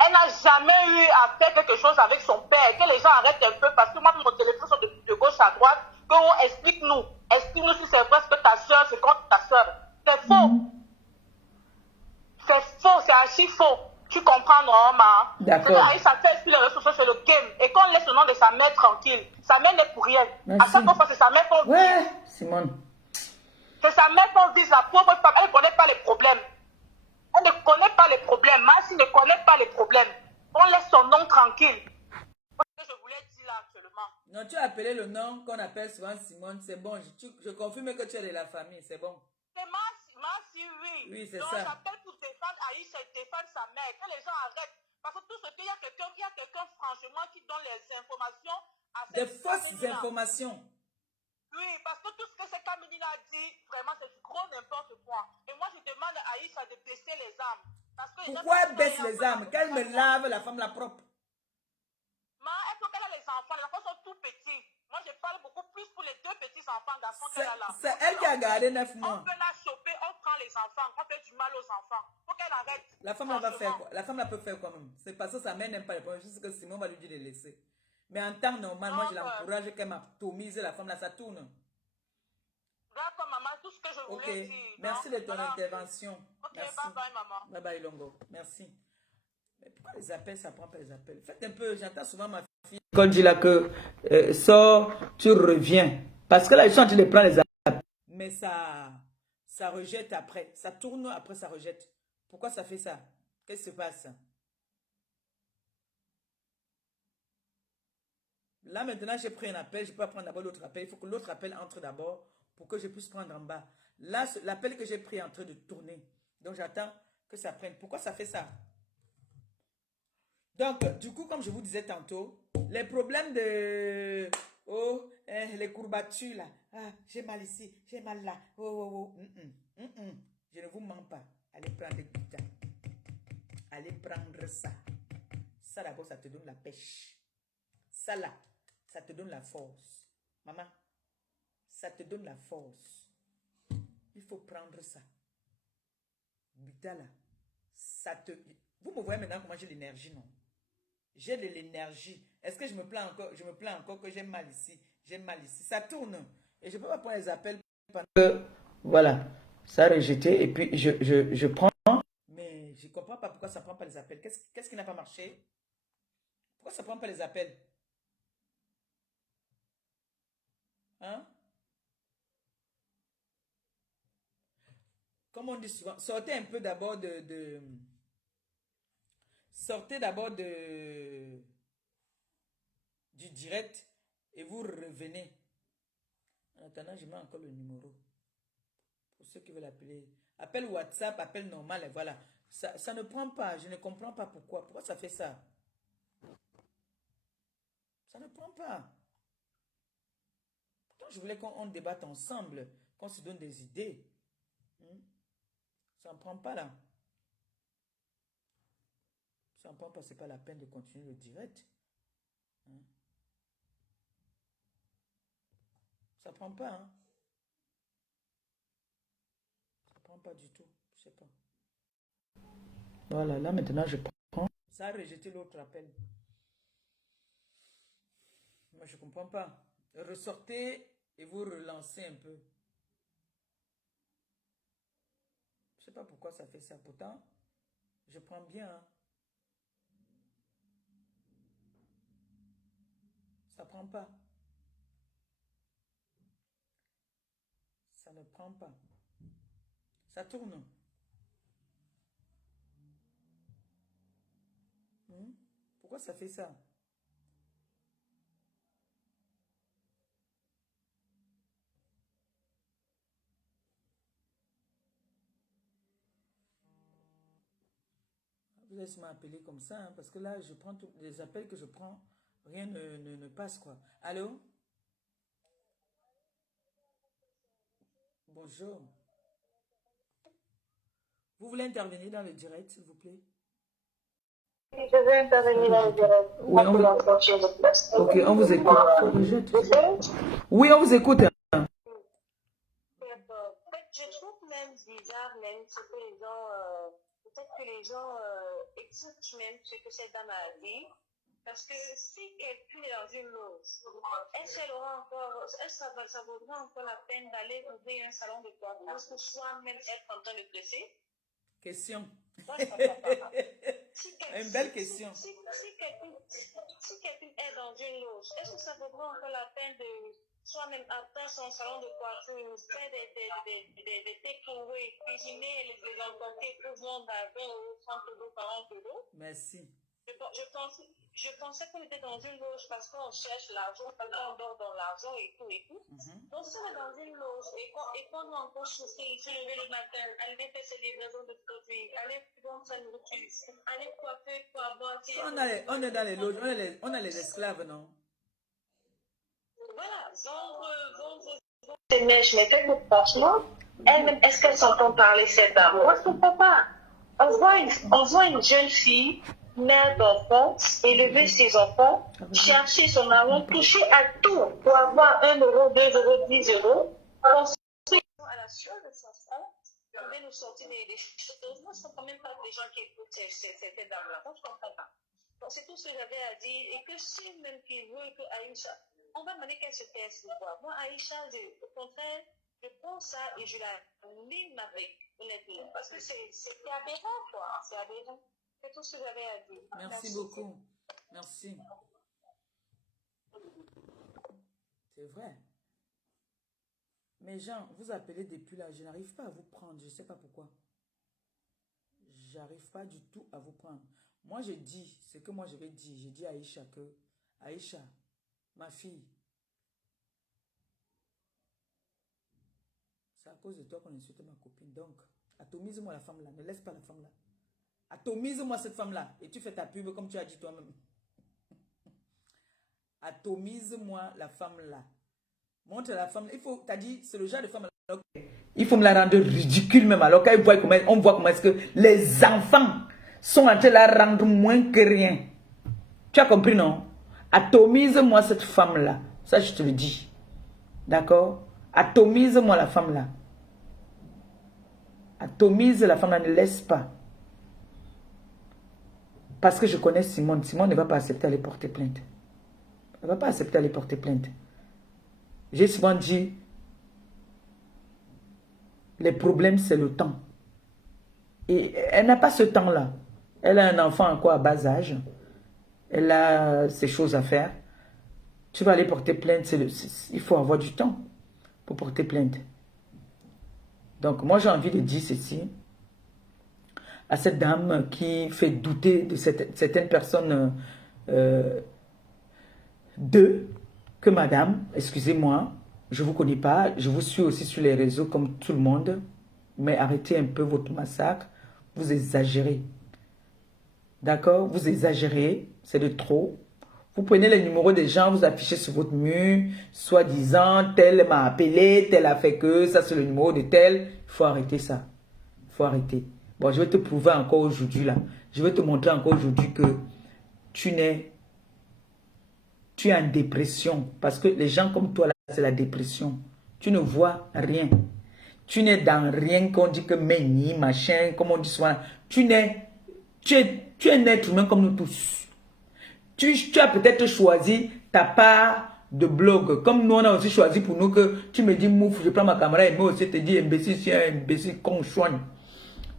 Elle n'a jamais eu à faire quelque chose avec son père. Que les gens arrêtent un peu parce que moi, mon téléphone sont de gauche à droite. Que explique-nous. Explique-nous si c'est vrai ce que ta soeur, c'est contre ta soeur. C'est faux. C'est faux, c'est archi faux. Tu comprends, non, ma? D'accord. Ça fait sur les réseaux sociaux, c'est le game. Et qu'on laisse le nom de sa mère tranquille. Sa mère n'est pour rien. Merci. À chaque fois, c'est sa mère qu'on vise. Ouais, Simone. C'est sa mère qu'on vise, la pauvre femme. Elle ne connaît pas les problèmes. Elle ne connaît pas les problèmes. Marcy ne connaît pas les problèmes. On laisse son nom tranquille. C'est ce que je voulais dire là actuellement. Non, tu as appelé le nom qu'on appelle souvent Simone, c'est bon. Je confirme que tu es de la famille, c'est bon. C'est Marcy, oui. Oui, c'est donc, ça. j'appelle pour défendre Aïcha et défendre sa mère. Que les gens arrêtent. Parce que tout ce qu'il y a quelqu'un, franchement, qui donne les informations à Des cette fausses Kameni-là. informations. Oui, parce que tout ce que cette Kameni a dit, vraiment, c'est du gros n'importe quoi. Et moi, je demande à Aïcha de baisser les armes. Parce que Pourquoi elle baisse les armes? Qu'elle me lave la femme la propre. Elle faut qu'elle a les enfants. Les enfants sont tout petits. Moi, je parle beaucoup plus pour les deux petits enfants garçons qu'elle a là. C'est elle qui a gardé 9 On mois. peut la choper, on prend les enfants, on fait du mal aux enfants. Faut qu'elle arrête. La femme elle va faire quoi? La femme la peut faire quand même. C'est parce que sa mère n'aime pas les problèmes. Juste que Simon va lui dire de laisser. Mais en temps normal, moi je l'encourage qu'elle m'atomise la femme là, ça tourne. D'accord, maman, tout ce que je voulais dire. Merci de ton intervention. Ok, merci. bye bye, maman. Bye bye, Longo. Merci. Mais pourquoi les appels, ça prend pas les appels? Faites un peu, j'entends souvent ma fille. Quand je dis là que sors, tu reviens. Parce que là, ils sont en train de prendre les appels. Mais ça rejette après. Ça tourne après, ça rejette. Pourquoi ça fait ça? Qu'est-ce qui se passe? Là, maintenant, j'ai pris un appel. Je peux pas prendre d'abord l'autre appel. Il faut que l'autre appel entre d'abord pour que je puisse prendre en bas. Là, l'appel que j'ai pris est en train de tourner. Donc, j'attends que ça prenne. Pourquoi ça fait ça? Donc, du coup, comme je vous disais tantôt, les problèmes de... Oh, les courbatures là. Ah, j'ai mal ici, j'ai mal là. Oh. Je ne vous mens pas. Allez prendre des gouttes. Allez prendre ça. Ça d'abord, ça te donne la pêche. Ça là, ça te donne la force. Maman, ça te donne la force. Il faut prendre ça. Bita là, ça te... Vous me voyez maintenant comment j'ai l'énergie, non? J'ai de l'énergie. Est-ce que je me plains encore? Je me plains encore que j'ai mal ici. J'ai mal ici. Ça tourne. Et je ne peux pas prendre les appels pendant que... Voilà. Ça a rejeté. Et puis, je prends. Mais je ne comprends pas pourquoi ça ne prend pas les appels. Qu'est-ce qui n'a pas marché? Pourquoi ça ne prend pas les appels? Hein? Comme on dit souvent, sortez un peu d'abord sortez d'abord du direct et vous revenez. En attendant, je mets encore le numéro. Pour ceux qui veulent appeler. Appel WhatsApp, appel normal, et voilà. Ça ne prend pas. Je ne comprends pas pourquoi. Pourquoi ça fait ça? Ça ne prend pas. Pourtant, je voulais qu'on débatte ensemble, qu'on se donne des idées. Ça ne prend pas là. Ça ne prend pas, c'est pas la peine de continuer le direct. Ça ne prend pas. prend pas du tout. Je sais pas. Voilà, là maintenant je prends. Ça a rejeté l'autre appel. Moi je comprends pas. Ressortez et vous relancez un peu. Je sais pas pourquoi ça fait ça. Pourtant, je prends bien. Hein. Ça prend pas. Ça ne prend pas. Ça tourne. Pourquoi ça fait ça? Vous laissez m'appeler comme ça, hein, parce que là, je prends tous les appels que je prends, rien ne passe, quoi. Allô? Bonjour. Vous voulez intervenir dans le direct, s'il vous plaît? Je vais intervenir dans le direct. Oui, ok, on vous écoute. Oui, on vous écoute. Hein. Je trouve même bizarre, même ce que les gens, peut-être que les gens écoutent même ce que cette dame a dit. Parce que si quelqu'un est dans une loge, est-ce qu'elle aura encore, est-ce que ça vaudra encore la peine d'aller ouvrir un salon de coiffure pour soi-même être en train de presser? Question. Si Une belle question. Si quelqu'un est dans une loge, est-ce que ça vaudra encore la peine de soi-même après son salon de coiffure, faire des takeaways, cuisiner et les emporter pour vendre à 20 euros, 30 euros, 40 euros? Merci. Je pensais qu'on était dans une loge parce qu'on cherche l'argent, parce qu'on dort dans l'argent et tout et tout. Donc si on est dans une loge et qu'on doit encore chauffer, se lever le matin, aller faire ses livraisons de produits, aller vendre sa nourriture, aller coiffer pour avoir... On est dans les loges, on a les esclaves, non? Voilà, vendre ces mèches, mais franchement, elle-même, est-ce qu'elle s'entend parler cette dame? Moi, je ne comprends pas. On voit une jeune fille, mère d'enfants, élever ses enfants, chercher son argent, toucher à tout pour avoir 1 euro, 2 euros, 10 euros, construire à la sueur de son sang, on vient nous sortir des choses. Moi, je ne comprends même pas des gens qui écoutent cette dame-là. Moi, je ne comprends pas. Donc, c'est tout ce que j'avais à dire. Et que si même qu'il veut que Aïcha, on va demander qu'elle se taise de quoi. Moi, Aïcha, au contraire, je prends ça et je la mime avec, honnêtement. Parce que c'est aberrant, quoi. C'est aberrant. C'est tout ce que j'avais à dire. Merci beaucoup. Merci. C'est vrai. Mais Jean, vous appelez depuis là, je n'arrive pas à vous prendre. Je ne sais pas pourquoi. J'arrive pas du tout à vous prendre. Moi, je dis, ce que moi je vais dire, j'ai dit à Aïcha que, Aïcha, ma fille, c'est à cause de toi qu'on insulte ma copine. Donc, atomise-moi la femme là, ne laisse pas la femme là. Atomise-moi cette femme là. Et tu fais ta pub comme tu as dit toi-même. Atomise-moi la femme là. Montre la femme là. Il faut, t'as dit, c'est le genre de femme là. Il faut me la rendre ridicule même. Alors qu'on voit comment est-ce que les enfants sont en train de la rendre moins que rien. Tu as compris, non? Atomise-moi cette femme-là. Ça, je te le dis. D'accord? Atomise-moi la femme-là. Atomise la femme-là, ne laisse pas. Parce que je connais Simone. Simone ne va pas accepter d'aller porter plainte. Elle ne va pas accepter d'aller porter plainte. J'ai souvent dit, les problèmes, c'est le temps. Et elle n'a pas ce temps-là. Elle a un enfant encore à bas âge. Elle a ses choses à faire. Tu vas aller porter plainte. Il faut avoir du temps pour porter plainte. Donc, moi, j'ai envie de dire ceci à cette dame qui fait douter de certaines personnes que madame, excusez-moi, je ne vous connais pas, je vous suis aussi sur les réseaux comme tout le monde, mais arrêtez un peu votre massacre, vous exagérez. D'accord? Vous exagérez, c'est de trop. Vous prenez les numéros des gens, vous affichez sur votre mur, soi-disant, tel m'a appelé, tel a fait que, ça c'est le numéro de tel. Il faut arrêter ça. Il faut arrêter. Bon, je vais te prouver encore aujourd'hui là. Je vais te montrer encore aujourd'hui que tu es en dépression. Parce que les gens comme toi là, c'est la dépression. Tu ne vois rien. Tu n'es dans rien qu'on dit que Méni, machin, comme on dit souvent. Tu es un être humain comme nous tous. Tu as peut-être choisi ta part de blog. Comme nous, on a aussi choisi pour nous que tu me dis mouf, je prends ma caméra et moi aussi te dis imbécile, c'est un imbécile con chouane.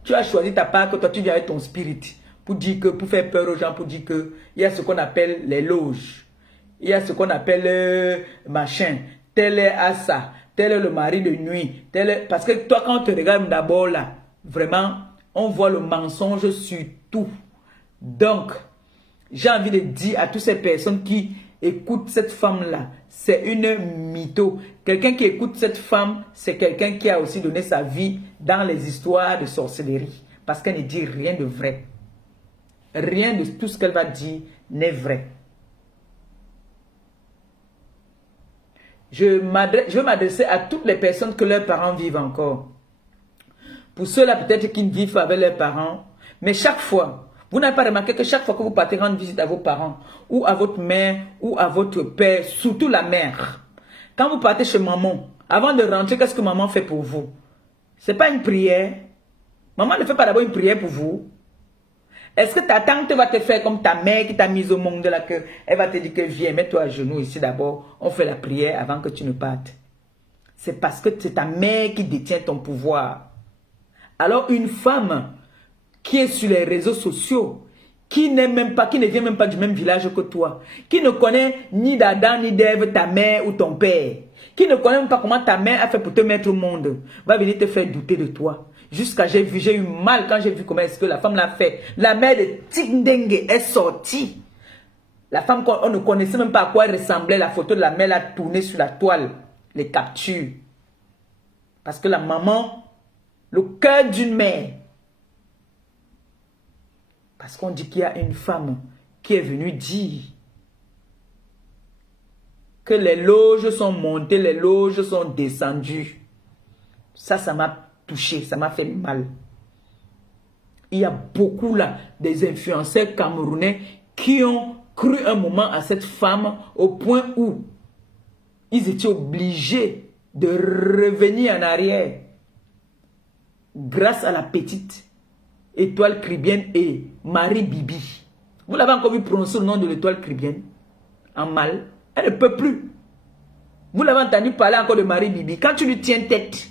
Tu as choisi ta part que toi tu viens avec ton spirit pour dire que, pour faire peur aux gens, pour dire que il y a ce qu'on appelle les loges. Il y a ce qu'on appelle machin. Tel est à ça. Tel est le mari de nuit. Tel est... Parce que toi, quand on te regarde d'abord là, vraiment, on voit le mensonge sur tout. Donc, j'ai envie de dire à toutes ces personnes qui écoutent cette femme-là, c'est une mytho. Quelqu'un qui écoute cette femme, c'est quelqu'un qui a aussi donné sa vie dans les histoires de sorcellerie. Parce qu'elle ne dit rien de vrai. Rien de tout ce qu'elle va dire n'est vrai. Je veux m'adresser à toutes les personnes que leurs parents vivent encore. Pour ceux-là peut-être qui ne vivent pas avec leurs parents. Mais chaque fois, vous n'avez pas remarqué que chaque fois que vous partez rendre visite à vos parents, ou à votre mère, ou à votre père, surtout la mère, quand vous partez chez maman, avant de rentrer, qu'est-ce que maman fait pour vous? Ce n'est pas une prière. Maman ne fait pas d'abord une prière pour vous. Est-ce que ta tante va te faire comme ta mère qui t'a mise au monde là, que elle va te dire que viens, mets-toi à genoux ici d'abord, on fait la prière avant que tu ne partes. C'est parce que c'est ta mère qui détient ton pouvoir. Alors une femme qui est sur les réseaux sociaux, qui n'est même pas, qui ne vient même pas du même village que toi, qui ne connaît ni d'Adam ni d'Ève, ta mère ou ton père, qui ne connaît même pas comment ta mère a fait pour te mettre au monde, va venir te faire douter de toi. Jusqu'à j'ai eu mal quand j'ai vu comment est-ce que la femme l'a fait. La mère de Tingdengue est sortie. La femme qu'on ne connaissait même pas à quoi elle ressemblait. La photo de la mère l'a tournée sur la toile. Les captures. Parce que la maman, le cœur d'une mère. Parce qu'on dit qu'il y a une femme qui est venue dire que les loges sont montées, les loges sont descendues. Ça m'a touché, ça m'a fait mal. Il y a beaucoup là, des influenceurs camerounais qui ont cru un moment à cette femme au point où ils étaient obligés de revenir en arrière grâce à la petite étoile cribienne et Marie Bibi. Vous l'avez encore vu prononcer le nom de l'étoile cribienne en mal. Elle ne peut plus. Vous l'avez entendu parler encore de Marie Bibi. Quand tu lui tiens tête,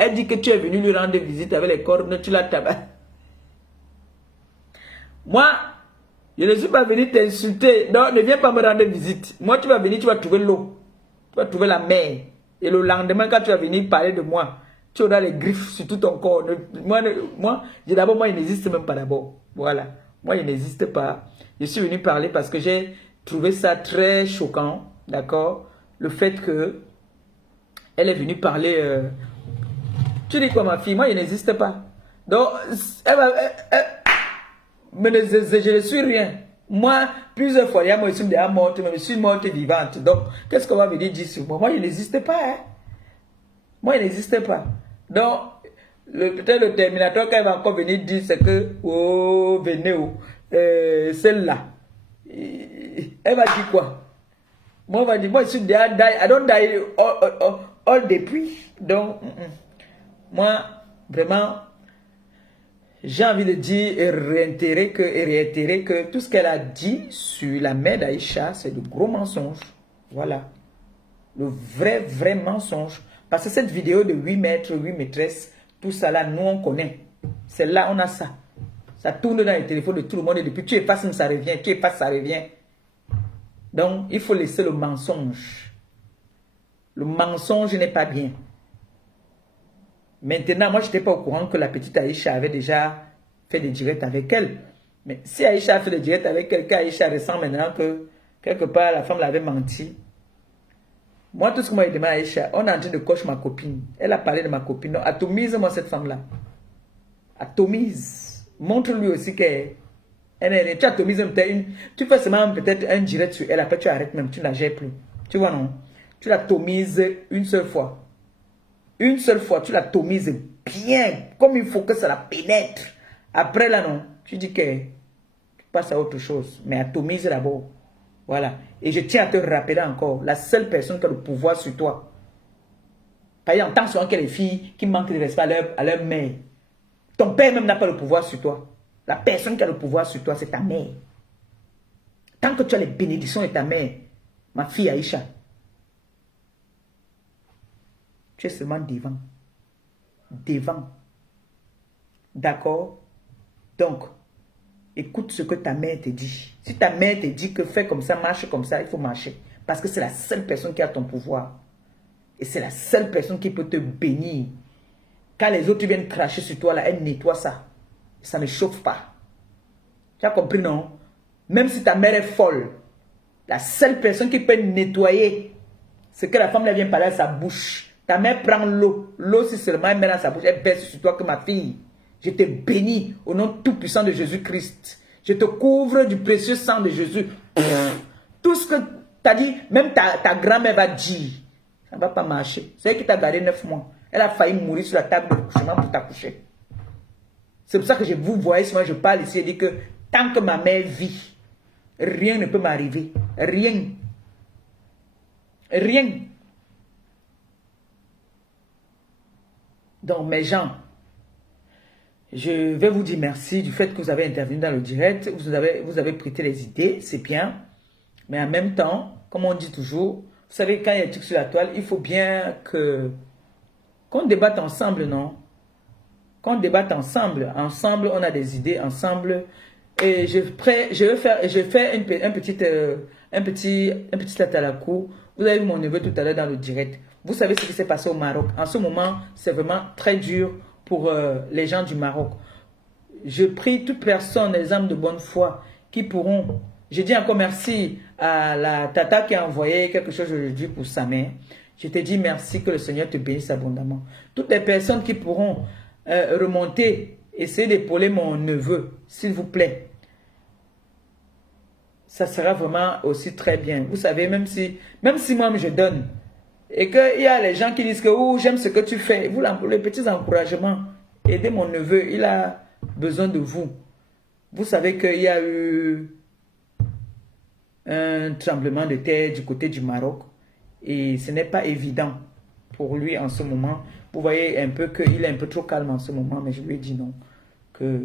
elle dit que tu es venu lui rendre visite avec les cornes, tu l'as tabassé. Moi, je ne suis pas venu t'insulter. Non, ne viens pas me rendre visite. Moi, tu vas venir, tu vas trouver l'eau. Tu vas trouver la mer. Et le lendemain, quand tu vas venir parler de moi, tu auras les griffes sur tout ton corps. Moi, d'abord, il n'existe même pas d'abord. Voilà. Moi, il n'existe pas. Je suis venu parler parce que j'ai trouvé ça très choquant. D'accord? Le fait que elle est venue parler... Tu dis quoi, ma fille? Moi, il n'existe pas. Donc, mais je ne suis rien. Moi, plusieurs fois, moi, je suis déjà morte, mais je suis morte vivante. Donc, qu'est-ce qu'on va venir dire sur moi? Moi, il n'existe pas. Hein? Moi, il n'existe pas. Donc, peut-être le Terminator, quand il va encore venir dire, c'est que, oh, venez, celle-là. Elle va dire quoi? Moi, elle va dire, moi, je suis déjà die. I don't die all depuis. Donc, moi, vraiment, j'ai envie de dire et réitérer que tout ce qu'elle a dit sur la mère d'Aïcha, c'est de gros mensonges. Voilà. Le vrai mensonge. Parce que cette vidéo de 8 maîtres, 8 maîtresses, tout ça là, nous on connaît. C'est là, on a ça. Ça tourne dans les téléphones de tout le monde et depuis tu effaces, ça revient. Tu effaces, ça revient. Donc, il faut laisser le mensonge. Le mensonge n'est pas bien. Maintenant, moi, je n'étais pas au courant que la petite Aïcha avait déjà fait des directs avec elle. Mais si Aïcha a fait des directs avec elle, qu'Aïcha ressent maintenant que quelque part la femme l'avait menti. Moi, tout ce que moi, je demande à Aïcha, on est en train de cocher ma copine. Elle a parlé de ma copine. Donc, atomise-moi cette femme-là. Atomise. Montre-lui aussi qu'elle est. Tu atomises peut-être tu fais seulement peut-être un direct sur elle. Après, tu arrêtes même. Tu ne la gères plus. Tu vois, non? Tu l'atomises une seule fois. Une seule fois, tu l'atomises bien, comme il faut que ça la pénètre. Après, là, non, tu dis que tu passes à autre chose. Mais atomise d'abord. Voilà. Et je tiens à te rappeler encore, la seule personne qui a le pouvoir sur toi, Par exemple, tant souvent que les filles qui manquent de respect à leur mère. Ton père même n'a pas le pouvoir sur toi. La personne qui a le pouvoir sur toi, c'est ta mère. Tant que tu as les bénédictions de ta mère, ma fille Aïcha, tu es seulement devant. Devant. D'accord? Donc, écoute ce que ta mère te dit. Si ta mère te dit que fais comme ça, marche comme ça, il faut marcher. Parce que c'est la seule personne qui a ton pouvoir. Et c'est la seule personne qui peut te bénir. Quand les autres viennent cracher sur toi, là, elle nettoie ça. Ça ne chauffe pas. Tu as compris, non? Même si ta mère est folle, la seule personne qui peut nettoyer, c'est que la femme là vient parler à sa bouche. Ta mère prend l'eau. L'eau, si seulement elle met dans sa bouche, elle baisse sur toi que ma fille. Je te bénis au nom tout-puissant de Jésus-Christ. Je te couvre du précieux sang de Jésus. Tout ce que tu as dit, même ta grand-mère va dire. Ça ne va pas marcher. C'est elle qui t'a gardé 9 mois. Elle a failli mourir sur la table de couchement pour t'accoucher. C'est pour ça que vous voyez, si moi je parle ici et dis que tant que ma mère vit, rien ne peut m'arriver. Rien. Rien. Donc mes gens, je vais vous dire merci du fait que vous avez intervenu dans le direct. Vous avez prêté les idées, c'est bien. Mais en même temps, comme on dit toujours, vous savez, quand il y a des trucs sur la toile, il faut bien qu'on débatte ensemble, non? Qu'on débatte ensemble. Ensemble, on a des idées, ensemble. Et je fais un petit à la cour. Vous avez vu mon neveu tout à l'heure dans le direct. Vous savez ce qui s'est passé au Maroc. En ce moment, c'est vraiment très dur pour les gens du Maroc. Je prie toute personne, les âmes de bonne foi, qui pourront... Je dis encore merci à la tata qui a envoyé quelque chose aujourd'hui pour sa mère. Je te dis merci, que le Seigneur te bénisse abondamment. Toutes les personnes qui pourront remonter, essayer d'épauler mon neveu, s'il vous plaît. Ça sera vraiment aussi très bien. Vous savez, même si moi je donne, et qu'il y a les gens qui disent que oh, j'aime ce que tu fais, vous, les petits encouragements, aidez mon neveu, il a besoin de vous. Vous savez qu'il y a eu un tremblement de terre du côté du Maroc et ce n'est pas évident pour lui en ce moment. Vous voyez un peu qu'il est un peu trop calme en ce moment, mais je lui ai dit non,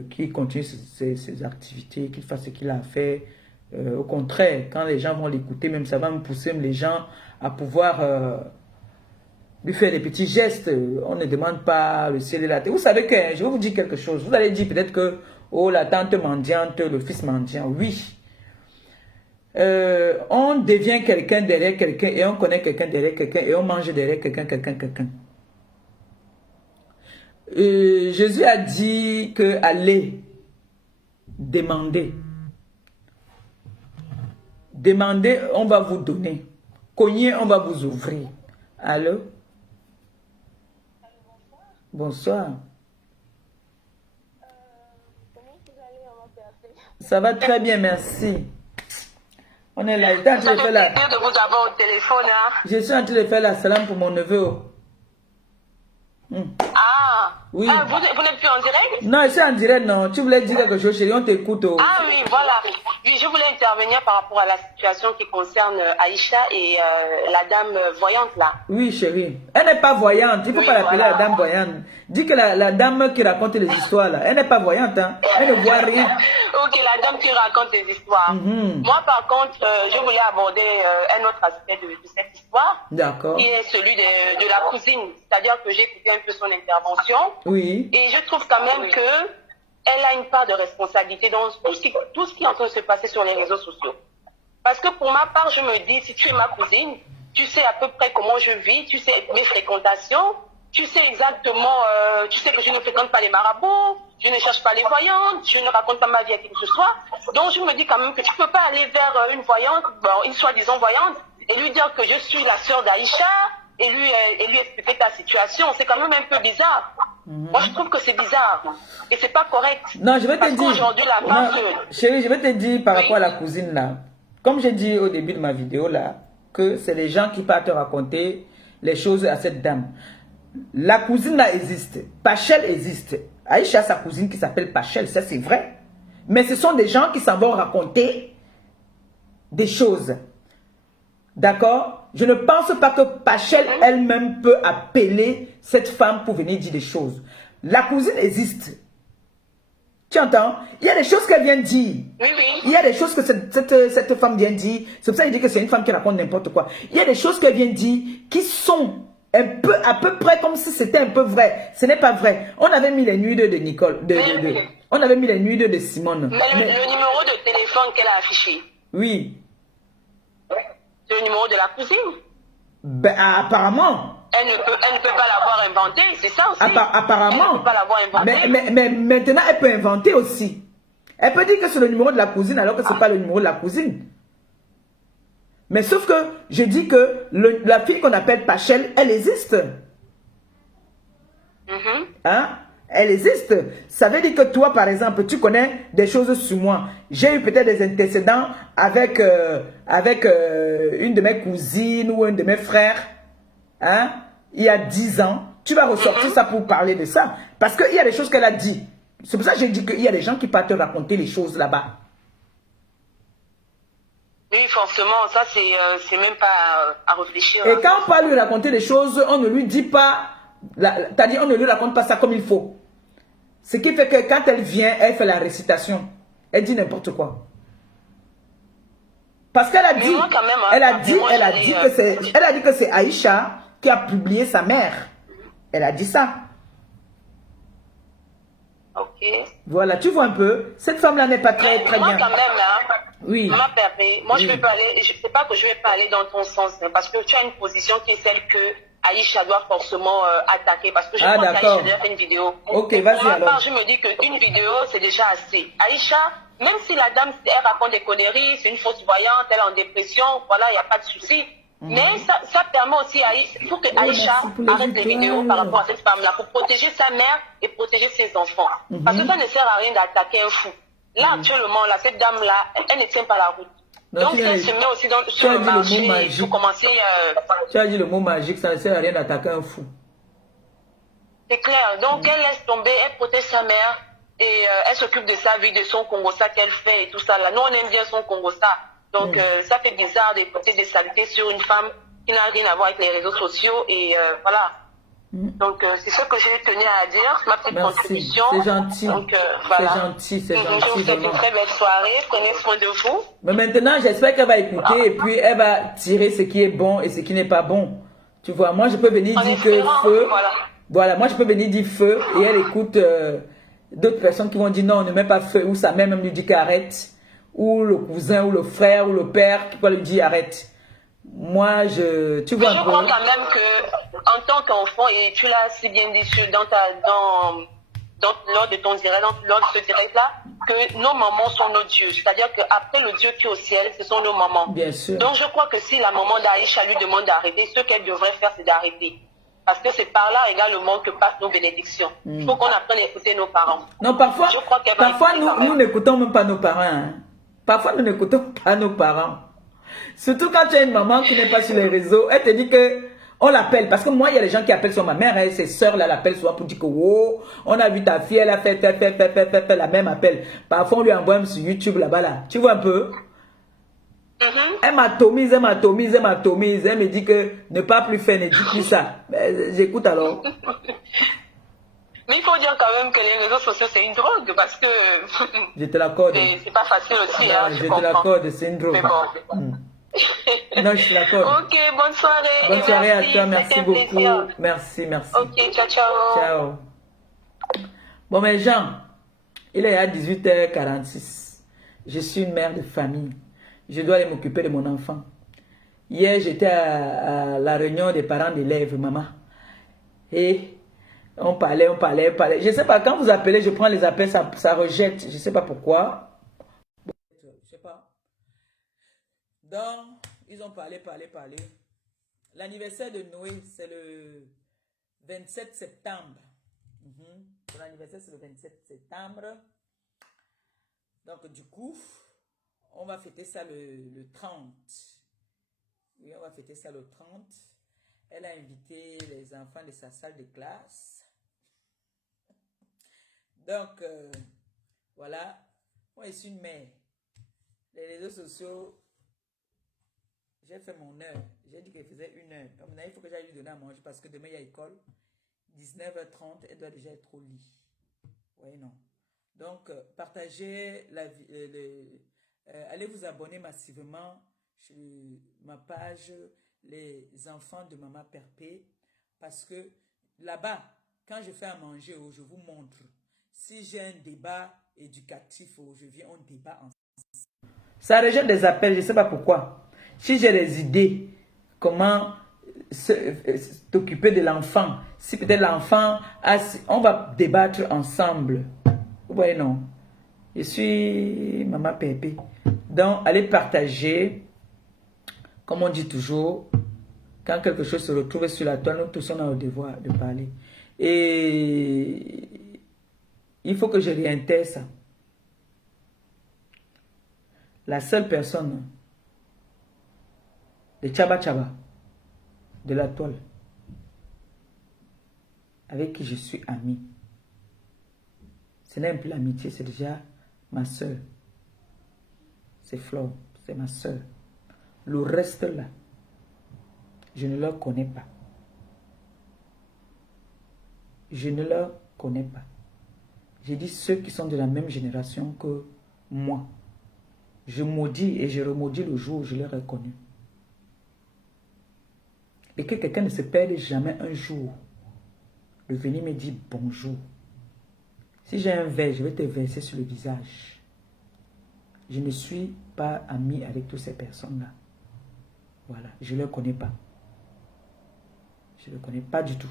qu'il continue ses activités, qu'il fasse ce qu'il a fait. Au contraire, quand les gens vont l'écouter, même ça va me pousser les gens à pouvoir lui faire des petits gestes. On ne demande pas le ciel et la terre. Vous savez que, je vais vous dire quelque chose, vous allez dire peut-être que, oh, la tante mendiante, le fils mendiant, oui. On devient quelqu'un derrière quelqu'un et on connaît quelqu'un derrière quelqu'un et on mange derrière quelqu'un. Jésus a dit que allez demander. Demandez, on va vous donner. Cognez, on va vous ouvrir. Allô? Bonsoir. Comment vous allez, maman Perfect? Ça va très bien, merci. On est là. Ça fait plaisir de vous avoir au téléphone. Hein? Je suis en train de faire la salam pour mon neveu. Ah, oui. Ah, vous n'êtes plus en direct? Non, je suis en direct, non. Tu voulais dire quelque chose, chérie, on t'écoute. Oh. Ah oui, voilà. Oui, je voulais intervenir par rapport à la situation qui concerne Aïcha et la dame voyante là. Oui, chérie. Elle n'est pas voyante. Il ne faut pas l'appeler la dame voyante. Dis que la dame qui raconte les histoires là, elle n'est pas voyante. Hein. Elle ne voit rien. Ok, la dame qui raconte des histoires. Moi, par contre, je voulais aborder un autre aspect de cette histoire. D'accord. Qui est celui de la cousine. C'est-à-dire que j'ai écouté un peu son intervention. Oui. Et je trouve quand même que elle a une part de responsabilité dans tout ce qui est en train de se passer sur les réseaux sociaux. Parce que pour ma part, je me dis, si tu es ma cousine, tu sais à peu près comment je vis, tu sais mes fréquentations, tu sais exactement, tu sais que je ne fréquente pas les marabouts, je ne cherche pas les voyantes, je ne raconte pas ma vie à qui que ce soit. Donc je me dis quand même que tu ne peux pas aller vers une voyante, une soi-disant voyante, et lui dire que je suis la sœur d'Aïcha, et lui expliquer ta situation. C'est quand même un peu bizarre. Moi, je trouve que c'est bizarre. Et c'est pas correct. Non, je vais te dire. Aujourd'hui, la femme... Chérie, je vais te dire par rapport à la cousine là. Comme j'ai dit au début de ma vidéo là, que c'est les gens qui partent te raconter les choses à cette dame. La cousine là existe. Pachel existe. Aïcha a sa cousine qui s'appelle Pachel, ça c'est vrai. Mais ce sont des gens qui s'en vont raconter des choses. D'accord? je ne pense pas que Pachel elle-même peut appeler cette femme pour venir dire des choses. La cousine existe. Tu entends? Il y a des choses qu'elle vient dire. Oui, oui. Il y a des choses que cette femme vient dire. C'est pour ça qu'il dit que c'est une femme qui raconte n'importe quoi. Il y a des choses qu'elle vient dire qui sont un peu, à peu près comme si c'était un peu vrai. Ce n'est pas vrai. On avait mis les nuits de Nicole. On avait mis les nuits de Simone. Mais le numéro de téléphone qu'elle a affiché, Oui. c'est le numéro de la cousine. Ben, apparemment. Elle ne peut pas l'avoir inventé, c'est ça aussi. Apparemment. Elle ne peut pas l'avoir inventé. Mais maintenant, elle peut inventer aussi. Elle peut dire que c'est le numéro de la cousine alors que ce n'est pas le numéro de la cousine. Mais sauf que je dis que la fille qu'on appelle Pachel, elle existe. Hein? Elle existe. Ça veut dire que toi, par exemple, tu connais des choses sur moi. J'ai eu peut-être des antécédents avec une de mes cousines ou un de mes frères. Hein? Il y a 10 ans. Tu vas ressortir ça pour parler de ça. Parce qu'il y a des choses qu'elle a dit. C'est pour ça que j'ai dit qu'il y a des gens qui partent te raconter les choses là-bas. Oui, forcément, ça c'est même pas à réfléchir. Et quand on parle lui raconter des choses, on ne lui dit pas, c'est-à-dire on ne lui raconte pas ça comme il faut. Ce qui fait que quand elle vient, elle fait la récitation. Elle dit n'importe quoi. Parce qu'elle a dit, elle a dit que c'est Aïcha qui a publié sa mère. Elle a dit ça. Ok. Voilà, tu vois un peu. Cette femme-là n'est pas très bien. Moi quand même, hein, oui. Ma permet. Moi je vais pas aller, je sais pas que je vais pas aller dans ton sens, hein, parce que tu as une position qui est celle que Aïcha doit forcément attaquer, parce que je crois qu'Aïcha a déjà fait une vidéo. Ok, vas-y alors. Pour ma part, je me dis qu'une vidéo c'est déjà assez. Aïcha, même si la dame elle raconte des conneries, c'est une fausse voyante, elle est en dépression, voilà, il n'y a pas de souci. Mais ça permet aussi à Aïcha, il faut que Aïcha arrête les vidéos par rapport à cette femme-là pour protéger sa mère et protéger ses enfants. Parce que ça ne sert à rien d'attaquer un fou. Là, actuellement, là, cette dame-là, elle ne tient pas la route. Donc, si elle se met aussi sur le marché, il faut commencer... Tu as dit le mot magique, ça ne sert à rien d'attaquer un fou. C'est clair. Donc, elle laisse tomber, elle protège sa mère et elle s'occupe de sa vie, de son Congossa qu'elle fait et tout ça. Là, nous, on aime bien son Congossa. Donc, ça fait bizarre de porter des saletés sur une femme qui n'a rien à voir avec les réseaux sociaux. Et voilà. Donc, c'est ce que j'ai tenu à dire, ma petite contribution. C'est gentil. Donc, voilà. C'est gentil, c'est gentil. Je vous souhaite une très belle soirée. Prenez soin de vous. Mais maintenant, j'espère qu'elle va écouter et puis elle va tirer ce qui est bon et ce qui n'est pas bon. Tu vois, moi, je peux venir dire que feu. Voilà, moi, je peux venir dire feu et elle écoute d'autres personnes qui vont dire non, ne mets pas feu, ou sa mère même lui dit qu'arrête. Ou le cousin, ou le frère, ou le père qui va lui dire arrête. Moi, tu vois. Mais je crois quand même que, en tant qu'enfant, et tu l'as si bien dit lors de ton direct, lors de ce direct-là, que nos mamans sont nos dieux. C'est-à-dire qu'après le Dieu qui est au ciel, ce sont nos mamans. Bien sûr. Donc je crois que si la maman d'Aïcha lui demande d'arrêter, ce qu'elle devrait faire, c'est d'arrêter. Parce que c'est par là également que passent nos bénédictions. Il faut qu'on apprenne à écouter nos parents. Non, parfois nous n'écoutons même pas nos parents. Hein. Parfois, nous n'écoutons pas nos parents. Surtout quand tu as une maman qui n'est pas sur les réseaux, elle te dit que on l'appelle. Parce que moi, il y a des gens qui appellent sur ma mère, ses soeurs là l'appellent souvent pour dire que oh, on a vu ta fille, elle a fait la même appel. Parfois, on lui envoie même sur YouTube là-bas là. Tu vois un peu? Elle m'atomise. Elle me dit que ne pas plus faire, ne dis plus ça. J'écoute alors. Mais il faut dire quand même que les réseaux sociaux, c'est une drogue parce que... Je te l'accorde. C'est pas facile aussi, non, hein, je te l'accorde, c'est une drogue. Mais bon. Non, je te l'accorde. Ok, bonne soirée. Bonne soirée à toi, merci beaucoup. Plaisir. Merci. Ok, ciao. Ciao. Bon, mais Jean, il est à 18h46. Je suis une mère de famille. Je dois aller m'occuper de mon enfant. Hier, j'étais à la réunion des parents d'élèves, maman. Et... on parlait. Je ne sais pas, quand vous appelez, je prends les appels, ça rejette. Je ne sais pas pourquoi. Je ne sais pas. Donc, ils ont parlé. L'anniversaire de Noé, c'est le 27 septembre. Son anniversaire, c'est le 27 septembre. Donc, du coup, on va fêter ça le 30. Oui, on va fêter ça le 30. Elle a invité les enfants de sa salle de classe. Donc, voilà. Moi, je suis une mère. Les réseaux sociaux, J'ai fait mon heure. J'ai dit qu'elle faisait 1 heure. Donc maintenant, il faut que j'aille lui donner à manger parce que demain, il y a école. 19h30, elle doit déjà être au lit. Oui, non. Donc, partagez la allez vous abonner massivement sur ma page Les enfants de Maman Perpé. Parce que là-bas, quand je fais à manger, je vous montre. Si j'ai un débat éducatif, je viens, on débat ensemble. Ça rejette des appels, je ne sais pas pourquoi. Si j'ai des idées, comment t'occuper de l'enfant, si peut-être l'enfant, on va débattre ensemble. Vous voyez, non? Je suis Maman Pépé. Donc, allez partager. Comme on dit toujours, quand quelque chose se retrouve sur la toile, nous tous on a le devoir de parler. Et il faut que je réintègre ça. La seule personne, le Tchaba Tchaba de la toile, avec qui je suis ami, ce n'est plus l'amitié, c'est déjà ma soeur. C'est Flore, c'est ma soeur. Le reste là, je ne leur connais pas. Je ne leur connais pas. J'ai dit ceux qui sont de la même génération que moi. Je maudis et je remaudis le jour où je les reconnais. Et que quelqu'un ne se perde jamais un jour de venir me dire bonjour. Si j'ai un verre, je vais te verser sur le visage. Je ne suis pas ami avec toutes ces personnes-là. Voilà, je ne les connais pas. Je ne les connais pas du tout.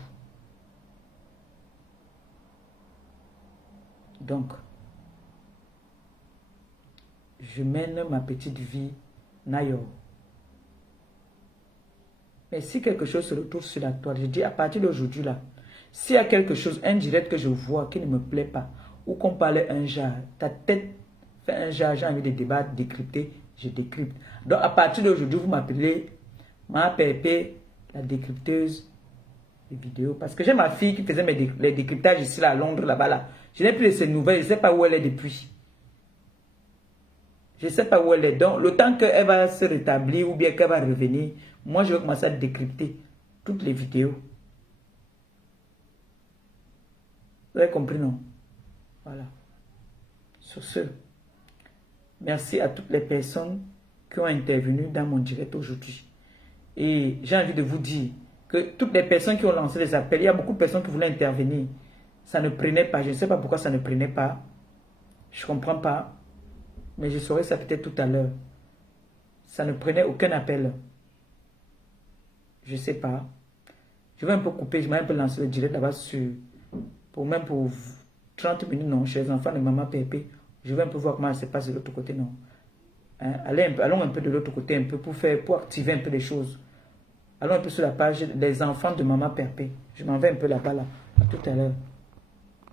Donc, je mène ma petite vie Nayor. Mais si quelque chose se retrouve sur la toile, je dis à partir d'aujourd'hui là, s'il y a quelque chose indirect que je vois qui ne me plaît pas, ou qu'on parlait un genre, ta tête fait un genre, j'ai envie de débattre, décrypter, je décrypte. Donc à partir d'aujourd'hui, vous m'appelez ma Pépé, la décrypteuse des vidéos. Parce que j'ai ma fille qui faisait les décryptages ici là, à Londres, là-bas là. Je n'ai plus de ses nouvelles, je ne sais pas où elle est depuis. Je ne sais pas où elle est. Donc, le temps qu'elle va se rétablir ou bien qu'elle va revenir, moi, je vais commencer à décrypter toutes les vidéos. Vous avez compris, non? Voilà. Sur ce, merci à toutes les personnes qui ont intervenu dans mon direct aujourd'hui. Et j'ai envie de vous dire que toutes les personnes qui ont lancé les appels, il y a beaucoup de personnes qui voulaient intervenir. Ça ne prenait pas. Je ne sais pas pourquoi ça ne prenait pas. Je ne comprends pas. Mais je saurai ça peut-être tout à l'heure. Ça ne prenait aucun appel. Je ne sais pas. Je vais un peu couper. Je vais un peu lancer le direct là-bas pour 30 minutes, non, chez les enfants de Maman Pépé. Je vais un peu voir comment ça se passe de l'autre côté, non. Hein? Allons un peu de l'autre côté, un peu pour activer un peu les choses. Allons un peu sur la page des enfants de Maman Pépé. Je m'en vais un peu là-bas, là. À tout à l'heure.